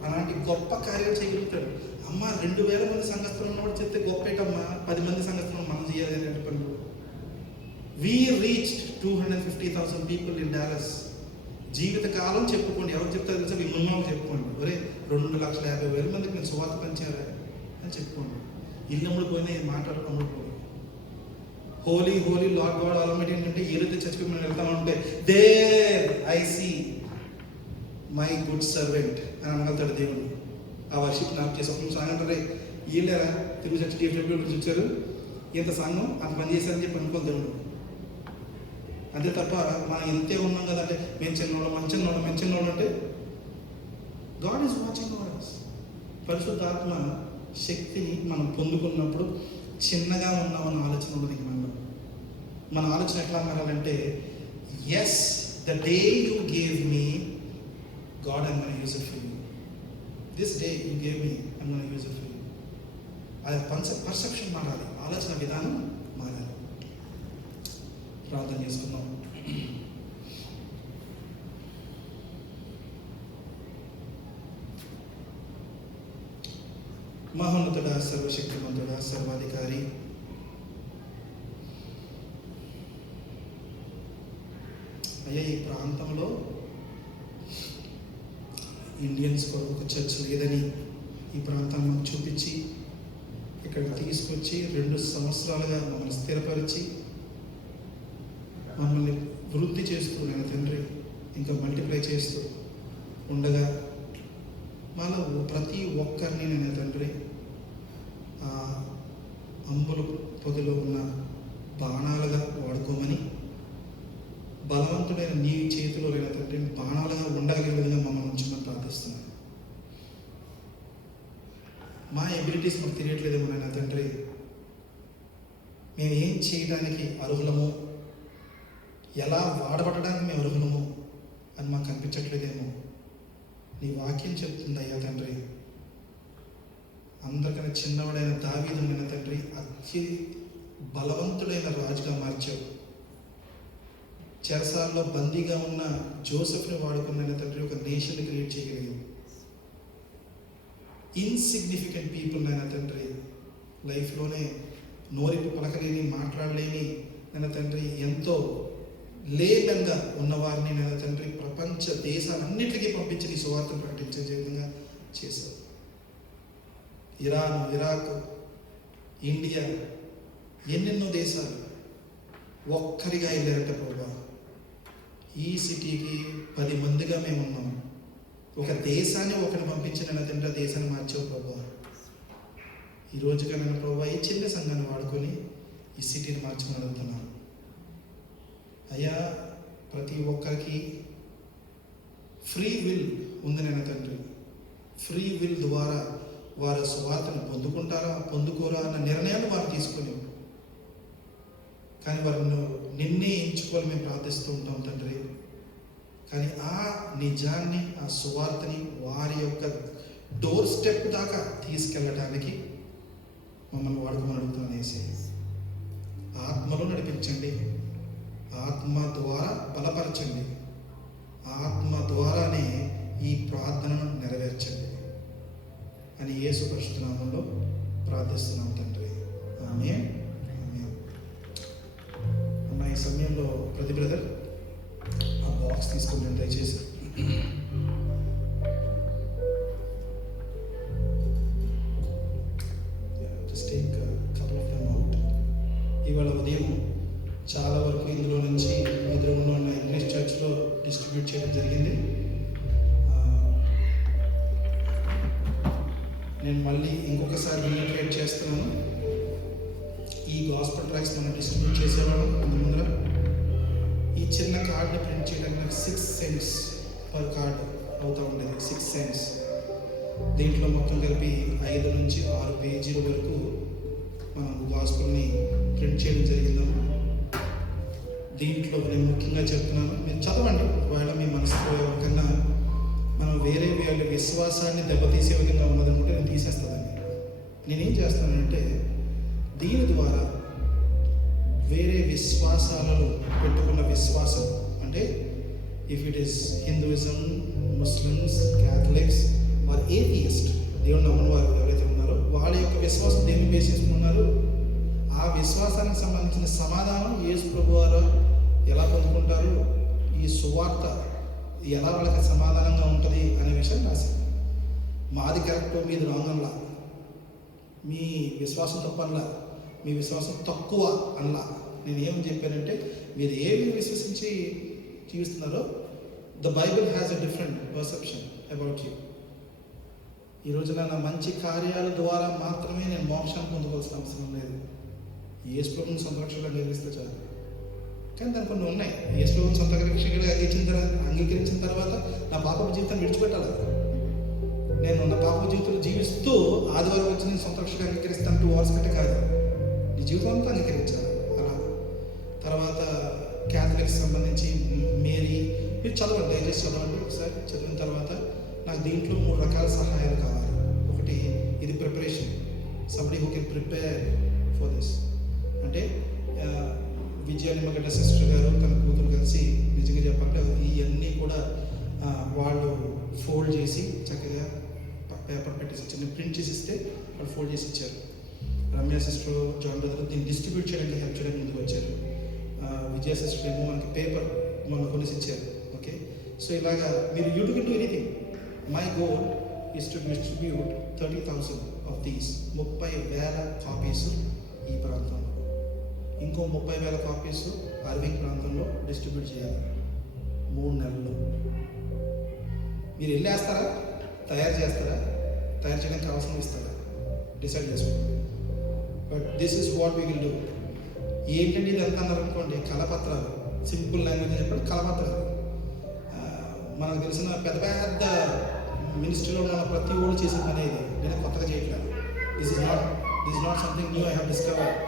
అలాంటి గొప్ప కార్యాలు చేయగలుగుతాడు. అమ్మ, 2,000 మంది సంఘస్థులు ఉన్నవాడు చెప్తే గొప్పేటమ్మా, 10 మంది సంఘస్థులు మనం చేయాలి అనే పనులు. We reached 250,000 people in Dallas. జీవితకాలం చెప్పుకోండి, ఎవరు చెప్తారు తెలుసా? మీ మున్మాకు చెప్పుకోండి, ఒరే 2,50,000 మందికి నేను సువార్త పంచారా అని చెప్పుకోండి. ఇల్లమ్ముడు పోయినా ఏం మాట్లాడుకోండి. హోలీ లార్డ్ గాడ్ ఆల్మైటీ ఏంటంటే ఏదైతే చచ్చిపోయి మనం వెళ్తామంటే there I see my good servant అని అనగలుగుతాడు దేవుడు. ఆ వర్షిప్ నాకు చేసి ఒక సాంగ్ అంటారే, వీళ్ళేరా తెలుగు చర్చ టీవీ నుంచి వచ్చారు, ఇంత సంఘం అంత పని చేశారని చెప్పి అనుకోని దేవుడు. అంతే తప్ప మనం ఇంతే ఉన్నాం కదా అంటే మేము చిన్నవాళ్ళం అంటే God is watching over us. పరిశుద్ధాత్మ శక్తిని మనం పొందుకున్నప్పుడు చిన్నగా ఉన్నామన్న ఆలోచన ఉండదు ఇంక మనలో. మన ఆలోచన ఎట్లా మారాలంటే, as the day you gave me God I'm gonna use it for you. This day you gave me I'm gonna use it for you. అది పర్సెప్షన్ మారాలి, ఆలోచన విధానం మారాలి. ప్రార్థన చేసుకున్నాం. మహోన్నతుడా, సర్వశక్తిమంతుడా, సర్వాధికారి, అయ్యా ఈ ప్రాంతంలో ఇండియన్స్ కొరకు ఒక చర్చ్ లేదని ఈ ప్రాంతాన్ని మాకు చూపించి ఇక్కడికి తీసుకొచ్చి 2 సంవత్సరాలుగా మమ్మల్ని స్థిరపరిచి మమ్మల్ని వృద్ధి చేస్తూ నేను తండ్రి ఇంకా మల్టిప్లై చేస్తూ ఉండగా మాలో ప్రతి ఒక్కరిని నేను తండ్రి అంబుల పొదిలో ఉన్న బాణాలుగా వాడుకోమని, బలవంతుడైన నీ చేతిలో లేని తండ్రి బాణాలుగా ఉండగలిగే విధంగా మమ్మల్ని ఉంచమని ప్రార్థిస్తున్నాను. మా ఎబిలిటీస్ మాకు తెలియట్లేదేమో నాయన తండ్రి, మేము ఏం చేయడానికి అర్హులము, ఎలా వాడబడడానికి మేము అర్హులము అని మాకు కనిపించట్లేదేమో. నీ వాక్యం చెప్తుంది అయ్యా తండ్రి, అందరికన్నా చిన్నవాడైన దావీదునైన తండ్రి అతి బలవంతుడైన రాజుగా మార్చావు. చెరసాల్లో బందీగా ఉన్న జోసెఫ్ని వాడుకున్న తండ్రి ఒక నేషన్ క్రియేట్ చేయగలిగావు. ఇన్సిగ్నిఫికెంట్ పీపుల్ అయిన తండ్రి, లైఫ్లోనే నోరిపు పలకలేని మాట్లాడలేని నన్న తండ్రి, ఎంతో లేదంగా ఉన్నవారిని నేను తండ్రి ప్రపంచ దేశాలన్నిటికీ పంపించి నీ సువార్తను ప్రకటించే విధంగా చేశావు. ఇరాన్, ఇరాక్, ఇండియా, ఎన్నెన్నో దేశాలు ఒక్కరిగా వెళ్ళారట ప్రభా. ఈ సిటీకి 10 మందిగా మేము ఉన్నాం. ఒక దేశాన్ని ఒకరిని పంపించిన తండ్రి ఆ దేశాన్ని మార్చావు ప్రభా. ఈ రోజుగా నేను ప్రభా ఈ చిన్న సంఘాన్ని వాడుకొని ఈ సిటీని మార్చమని అడుగుతున్నాను అయ్యా. ప్రతి ఒక్కరికి ఫ్రీ విల్ ఉంది నేను తండ్రి. ఫ్రీ విల్ ద్వారా వారి స్వార్థను పొందుకుంటారా పొందుకోరా అన్న నిర్ణయాలు వారు తీసుకుని, కానీ వారిని నిన్నే ఎంచుకోవాలి మేము ప్రార్థిస్తూ ఉంటాం తండ్రి. కానీ ఆ నిజాన్ని, ఆ సువార్తని వారి యొక్క డోర్ స్టెప్ దాకా తీసుకెళ్ళటానికి మమ్మల్ని వాడుకోమని అడుగుతున్నాను. వేసి ఆత్మలో నడిపించండి, ఆత్మ ద్వారా బలపరచండి, ఆత్మ ద్వారానే ఈ ప్రార్థనను నెరవేర్చండి అని యేసు పరిశుద్ధ నామములో ప్రార్థిస్తున్నాం తండ్రి. ఆమేన్. అన్న ఈ సమయంలో ప్రతి బ్రదర్ ఆ బాక్స్ తీసుకొని దయచేసి. Just take a couple of them out. ఇవాళ ఉదయం చాలా వరకు ఇందులో నుంచి ఎదురుగా ఉన్న ఇంగ్లీష్ చర్చ్లో డిస్ట్రిబ్యూట్ చేయడం జరిగింది. నేను మళ్ళీ ఇంకొకసారి రీఇటరేట్ చేస్తున్నాను. ఈ గాస్పెల్ ట్రాక్స్ మనం డిస్ట్రిబ్యూట్ చేసేవాళ్ళం ముందర. ఈ చిన్న కార్డు ప్రింట్ చేయడానికి నాకు 6 cents పర్ కార్డ్ అవుతూ ఉండేది. 6 cents. దీంట్లో మొత్తం కలిపి 5 నుంచి 6 పేజీల వరకు మనం గాస్పెల్ని ప్రింట్ చేయడం జరిగిందమ్మా. దీంట్లో నేను ముఖ్యంగా చెప్తున్నాను, మీరు చదవండి. ఒకవేళ మీ మనసులో ఎవరికన్నా మనం వేరే వాళ్ళ విశ్వాసాన్ని దెబ్బతీసే విధంగా ఉన్నదనుకుంటే నేను తీసేస్తానండి. నేనేం చేస్తానంటే దీని ద్వారా వేరే విశ్వాసాలలో పెట్టుకున్న విశ్వాసం అంటే if it is Hinduism, Muslims, Catholics or atheist, దేవుడు నమ్మని వారు ఎవరైతే ఉన్నారో వాళ్ళ యొక్క విశ్వాసం దేన్ని బేస్ చేసుకున్నారు, ఆ విశ్వాసానికి సంబంధించిన సమాధానం యేసు ప్రభు వారు ఎలా పొందుకుంటారు, ఈ సువార్త ఎలా వాళ్ళకి సమాధానంగా ఉంటుంది అనే విషయం రాశాను. మాది కరెక్ట్, మీది రాంగ్ అనలా, మీ విశ్వాసం తప్పనలా, మీ విశ్వాసం తక్కువ అనలా. నేను ఏమని చెప్పానంటే మీరు ఏమి విశ్వసించి జీవిస్తున్నారో the Bible has a different perception about you. ఈ రోజున నా మంచి కార్యాల ద్వారా మాత్రమే నేను మోక్షాన్ని పొందుకోవాల్సిన అవసరం లేదు. యేసు ప్రభువుని సొంత రక్షకుడు అంగీకరిస్తే చాలు. కానీ దాని కొన్ని ఉన్నాయి. యేసు ప్రభువుని సొంత రక్షకుడిగా అంగీకరించిన తర్వాత నా పాపపు జీవితాన్ని విడిచిపెట్టాలి. నేను నా పాపపు జీవితంలో జీవిస్తూ ఆదివారం వచ్చి నేను సొంత రక్షకుడిగా అంగీకరిస్తాను 2 hours కంటే కాదు, నీ జీవితం అంతా అంగీకరించాలి. అలా తర్వాత క్యాథలిక్స్ సంబంధించి మేరీ మీరు చదవండి, దయచేసి చదవండి. ఒకసారి చదివిన తర్వాత నాకు దీంట్లో 3 రకాల సహాయాలు కావాలి. ఒకటి, ఇది preparation, somebody who can prepare for this. అంటే విజయ నిమ్మగడ్డ సిస్టర్ గారు తన కూతురు కలిసి నిజంగా చెప్పాలంటే ఇవన్నీ కూడా వాళ్ళు ఫోల్డ్ చేసి చక్కగా పేపర్ పెట్టేసి చిన్న ప్రింట్ చేసి ఇస్తే వాళ్ళు ఫోల్డ్ చేసి ఇచ్చారు. రమ్య సిస్టర్, జాన్ బ్రదర్ దీన్ని డిస్ట్రిబ్యూట్ చేయడానికి హెల్ప్ చేయడానికి ముందుకు వచ్చారు. విజయ సిస్టర్ ఏమో మనకి పేపర్ మొన్న కొనేసి ఇచ్చారు. ఓకే, సో ఇలాగా మీరు you to do anything. My goal is to distribute 30,000 of these. 30,000 copies ఈ ప్రాంతంలో, ఇంకో 30,000 కాపీస్ అరవింగ్ ప్రాంతంలో డిస్ట్రిబ్యూట్ చేయాలి 3 నెలల్లో. మీరు వెళ్ళేస్తారా, తయారు చేస్తారా, తయారు చేయడానికి అవసరం ఇస్తారా, డిసైడ్ చేసుకోండి. But this is what we will do. ఏంటంటే ఇది ఎంత అన్నారు అనుకోండి, కలపత్రాలు, సింపుల్ లాంగ్వేజ్ చెప్పండి, కలపత్రాలు. మనకు తెలిసిన పెద్ద పెద్ద మినిస్ట్రీలో ఉన్న ప్రతి ఓడు చేసిన పని ఇది, నేను కొత్తగా చేయట్లేదు. This is not something new I have discovered.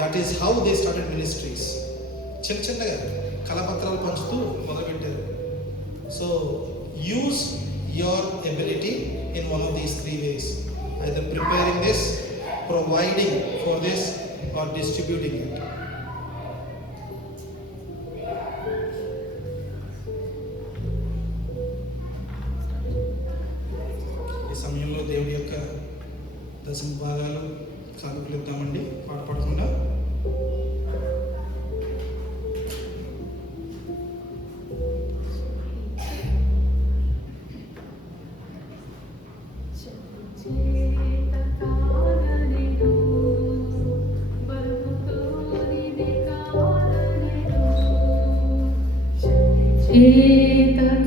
That is how they started ministries. చిన్న చిన్నగా కలపత్రాలు పంచుతూ మొదలుపెట్టారు. So use your ability in one of these 3 ways, either preparing this, providing for this, or distributing it. ఈ సమయంలో దేవుడి యొక్క దశమ భాగాలు కానుకలు ఇద్దామండి, పాట పాడకుండా. Jerusalem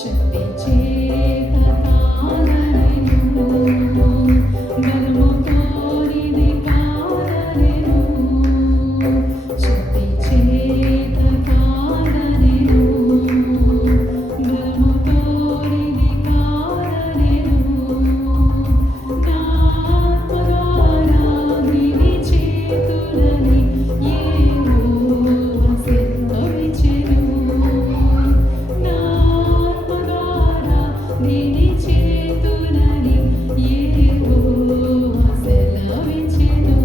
శక్తి చేత కానెను బలముతో నిది కానెను శక్తి చేత కానెను బలముతో నిది కానెను నా ఆత్మద్వారా నిది చేతులని యెహోవా సెలవిచ్చెను నా ఆత్మద్వారా నిది చేతులని యెహోవా సెలవిచ్చెను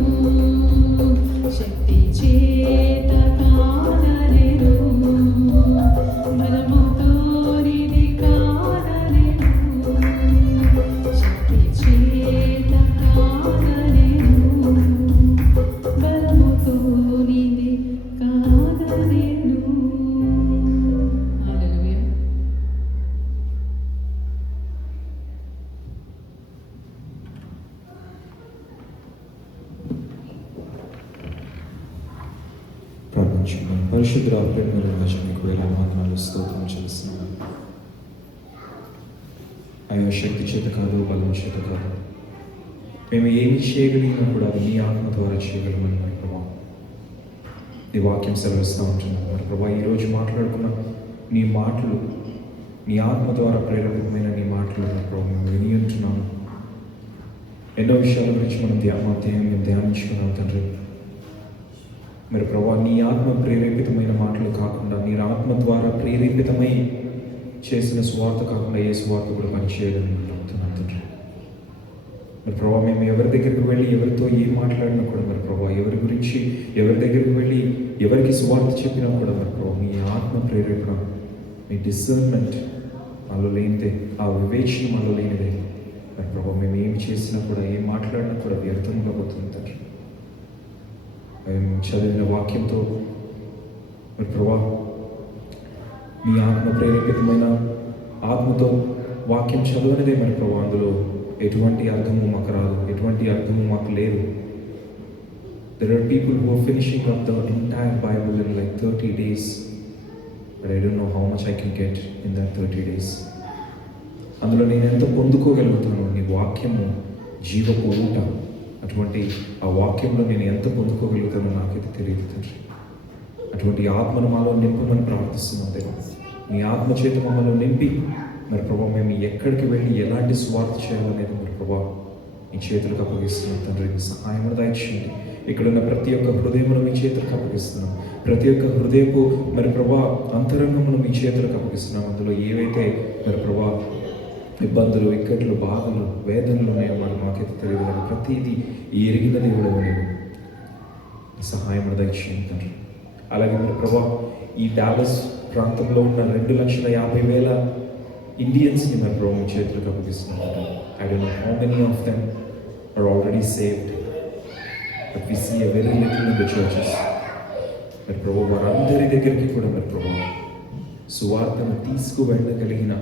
శక్తి చేత కానెను బలముతో నిది కానెను శక్తి చేత కానెను బలముతో నిది కానెను. హల్లెలూయా. ప్రార్థించుకుందాం. పరిశుద్ధ ప్రేమల రాజు మీకు వేలాది వందనాలు స్తోత్రం చేస్తున్నాను. అయ్యా శక్తి చేత కాదు, బలం చేత కాదు, మేము ఏమి చేయగలిగినా కూడా అది నీ ఆత్మ ద్వారా చేయగలమని మరి ప్రభా నీ వాక్యం సెలవిస్తూ ఉంటున్నాను. మరి ప్రభా ఈరోజు మాట్లాడుకున్న నీ మాటలు, నీ ఆత్మ ద్వారా ప్రేరకమైన నీ మాటలు మరి ప్రభా మేము విని ఉంటున్నాము. ఎన్నో విషయాల గురించి మనం మేము ధ్యానించుకున్నాం తండ్రి. మరి ప్రభా నీ ఆత్మ ప్రేరేపితమైన మాటలు కాకుండా నీ ఆత్మ ద్వారా ప్రేరేపితమై చేసిన స్వార్థ కాకుండా ఏ స్వార్థ కూడా పనిచేయదని నమ్ముతున్నాను తండ్రి. మరి ప్రభా మేము ఎవరి దగ్గరికి వెళ్ళి ఎవరితో ఏం మాట్లాడినా కూడా మరి ప్రభా ఎవరి గురించి ఎవరి దగ్గరికి వెళ్ళి ఎవరికి స్వార్థ చెప్పినా కూడా మరి ప్రభా మీ ఆత్మ ప్రేరేపణ, మీ డిసర్న్మెంట్ మాలో లేనిదే, ఆ వివేచన మాలో లేనిదే మరి ప్రభా మేము ఏం చేసినా కూడా ఏం మాట్లాడినా కూడా వ్యర్థంగా పోతుంది తండ్రి. మేము చదివిన వాక్యంతో మరి ప్రభా మీ ఆత్మ ప్రేరేపితమైన ఆత్మతో వాక్యం చదవనిదే మరి ప్రభా అందులో ఎటువంటి అర్థము మాకు రాదు, ఎటువంటి అర్థము మాకు లేదు. There are people who are finishing up the entire Bible in like 30 days, but I don't know how much I can get in that 30 days. అందులో నేను ఎంత పొందుకోగలుగుతాను, నీ వాక్యము జీవపు ఊట, అటువంటి ఆ వాక్యంలో నేను ఎంత పొందుకోగలుగుతానో నాకైతే తెలియదు తండ్రి. అటువంటి ఆత్మను మాలో నింపమని ప్రార్థిస్తున్నాం దేవా. నీ ఆత్మ చేత మమ్మల్ని నింపి మరి ప్రభా మేము ఎక్కడికి వెళ్ళి ఎలాంటి స్వార్థ చేయాలనేది మరి ప్రభా మీ చేతులకు అప్పగిస్తున్నాం తండ్రి. మీ సహాయం దయచేయండి. ఇక్కడున్న ప్రతి ఒక్క హృదయమును మీ చేతులకు అప్పగిస్తున్నాం. ప్రతి ఒక్క హృదయపు మరి ప్రభా అంతరంగమును మీ చేతులకు అప్పగిస్తున్నాం. అందులో ఏవైతే మరి ప్రభా ఇబ్బందులు, ఇక్కట్లు, బాధలు, వేదనలు ఉన్నాయో మరి మాకైతే తెలియదు కానీ ప్రతిదీ ఎరిగిన దేవుడు నీవు. సహాయం దయచేయండి తండ్రి. అలాగే మరి ప్రభా ఈ డాలస్ ప్రాంతంలో ఉన్న 2,50,000 ఇండియన్స్ని మరి ప్రభు మీ చేతులకు అప్పగిస్తున్నాం. I don't know how many of them are already saved, but we see a very little in the churches. మరి ప్రభు వారందరి దగ్గరికి కూడా మరి ప్రభు సువార్తను తీసుకువెళ్ళగలిగిన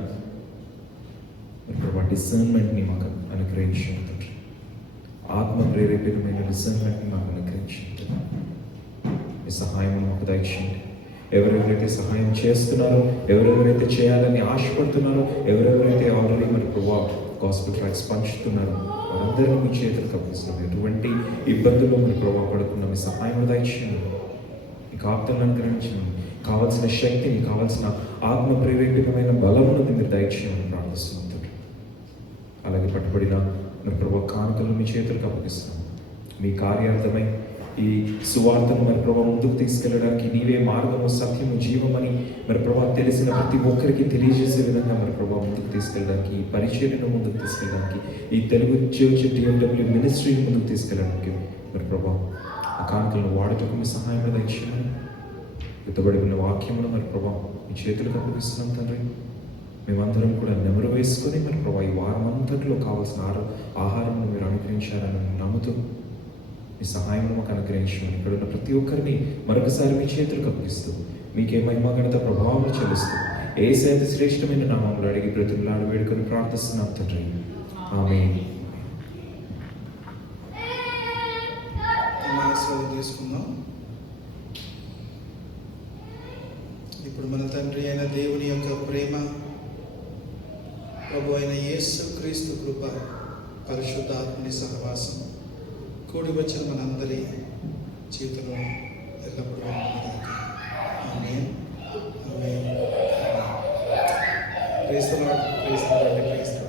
మరి ప్రభు డిసర్న్మెంట్ని మాకు అనుగ్రహించండి తండ్రి. ఆత్మ ప్రేరేపితమైన డిసర్న్మెంట్ని మాకు అనుగ్రహించండి. మీ సహాయం మాకు దయచేయండి. ఎవరెవరైతే సహాయం చేస్తున్నారో, ఎవరెవరైతే చేయాలని ఆశపడుతున్నారో, ఎవరెవరైతే ఆల్రెడీ మరి ప్రభా గాస్పెల్ ట్రాక్స్ పంచుతున్నారో వారందరినీ మీ చేతులకు అప్పగిస్తున్నారు. ఎటువంటి ఇబ్బందుల్లో మరి ప్రభావ పడుతున్న మీ సహాయం దయచేయండి. మీకు ఆప్తలను అనుగ్రహించండి. కావాల్సిన శక్తిని, కావాల్సిన ఆత్మ ప్రేరేపితమైన బలమును మీరు దయచేయమని ప్రార్థిస్తున్నాం. అలాగే పట్టుబడిన మరి ప్రభా కానుకలను మీ చేతులకు అప్పగిస్తున్నాం. మీ కార్యార్థమై ఈ సువార్తను మరి ప్రభా ముందుకు తీసుకెళ్ళడానికి నీవే మార్గము, సత్యము, జీవమని మరి ప్రభా తెలిసిన ప్రతి ఒక్కరికి తెలియజేసే విధంగా మరి ప్రభా ముందుకు తీసుకెళ్ళడానికి, ఈ పరిచర్యను ముందుకు తీసుకెళ్ళడానికి, ఈ తెలుగు చర్చ్ DMW మినిస్ట్రీని ముందుకు తీసుకెళ్ళడానికి మరి ప్రభా ఆ కానుకలను వాడటకు మీ సహాయం దయచేయమని ఎత్తబడి ఉన్న వాక్యమును మరి ప్రభా మీ చేతులకు అప్పగిస్తున్నాం తండ్రి. మేమందరం కూడా నెమరు వేసుకొని మరి ప్రభా ఈ వారం అంతట్లో కావాల్సిన ఆహారం మీరు అనుగ్రహించారని నమ్ముతూ మీ సహాయం మాకు అనుగ్రహించమని ఇక్కడ ఉన్న ప్రతి ఒక్కరిని మరొకసారి మీ చేతులకు అప్పగిస్తూ మీకే మహిమ ఘనత ప్రభావం చెల్లిస్తూ యేసయ్య శ్రేష్టమైన నామములో అడిగి బ్రతుకులాడి వేడుకొని ప్రార్థిస్తున్నాం తండ్రి. ఆమేన్. తీసుకుందాం. ఇప్పుడు మన తండ్రి అయిన దేవుని యొక్క ప్రేమ, ప్రభు అయిన యేసు క్రీస్తు కృప, పరిశుద్ధాత్మని సహవాసం కూడి వచ్చిన మనందరి జీవితంలో ఎల్లప్పుడూ ఉంటుందిగాక. ఆమేన్. ఆమేన్. Praise the Lord. Praise the Lord. Praise the lord.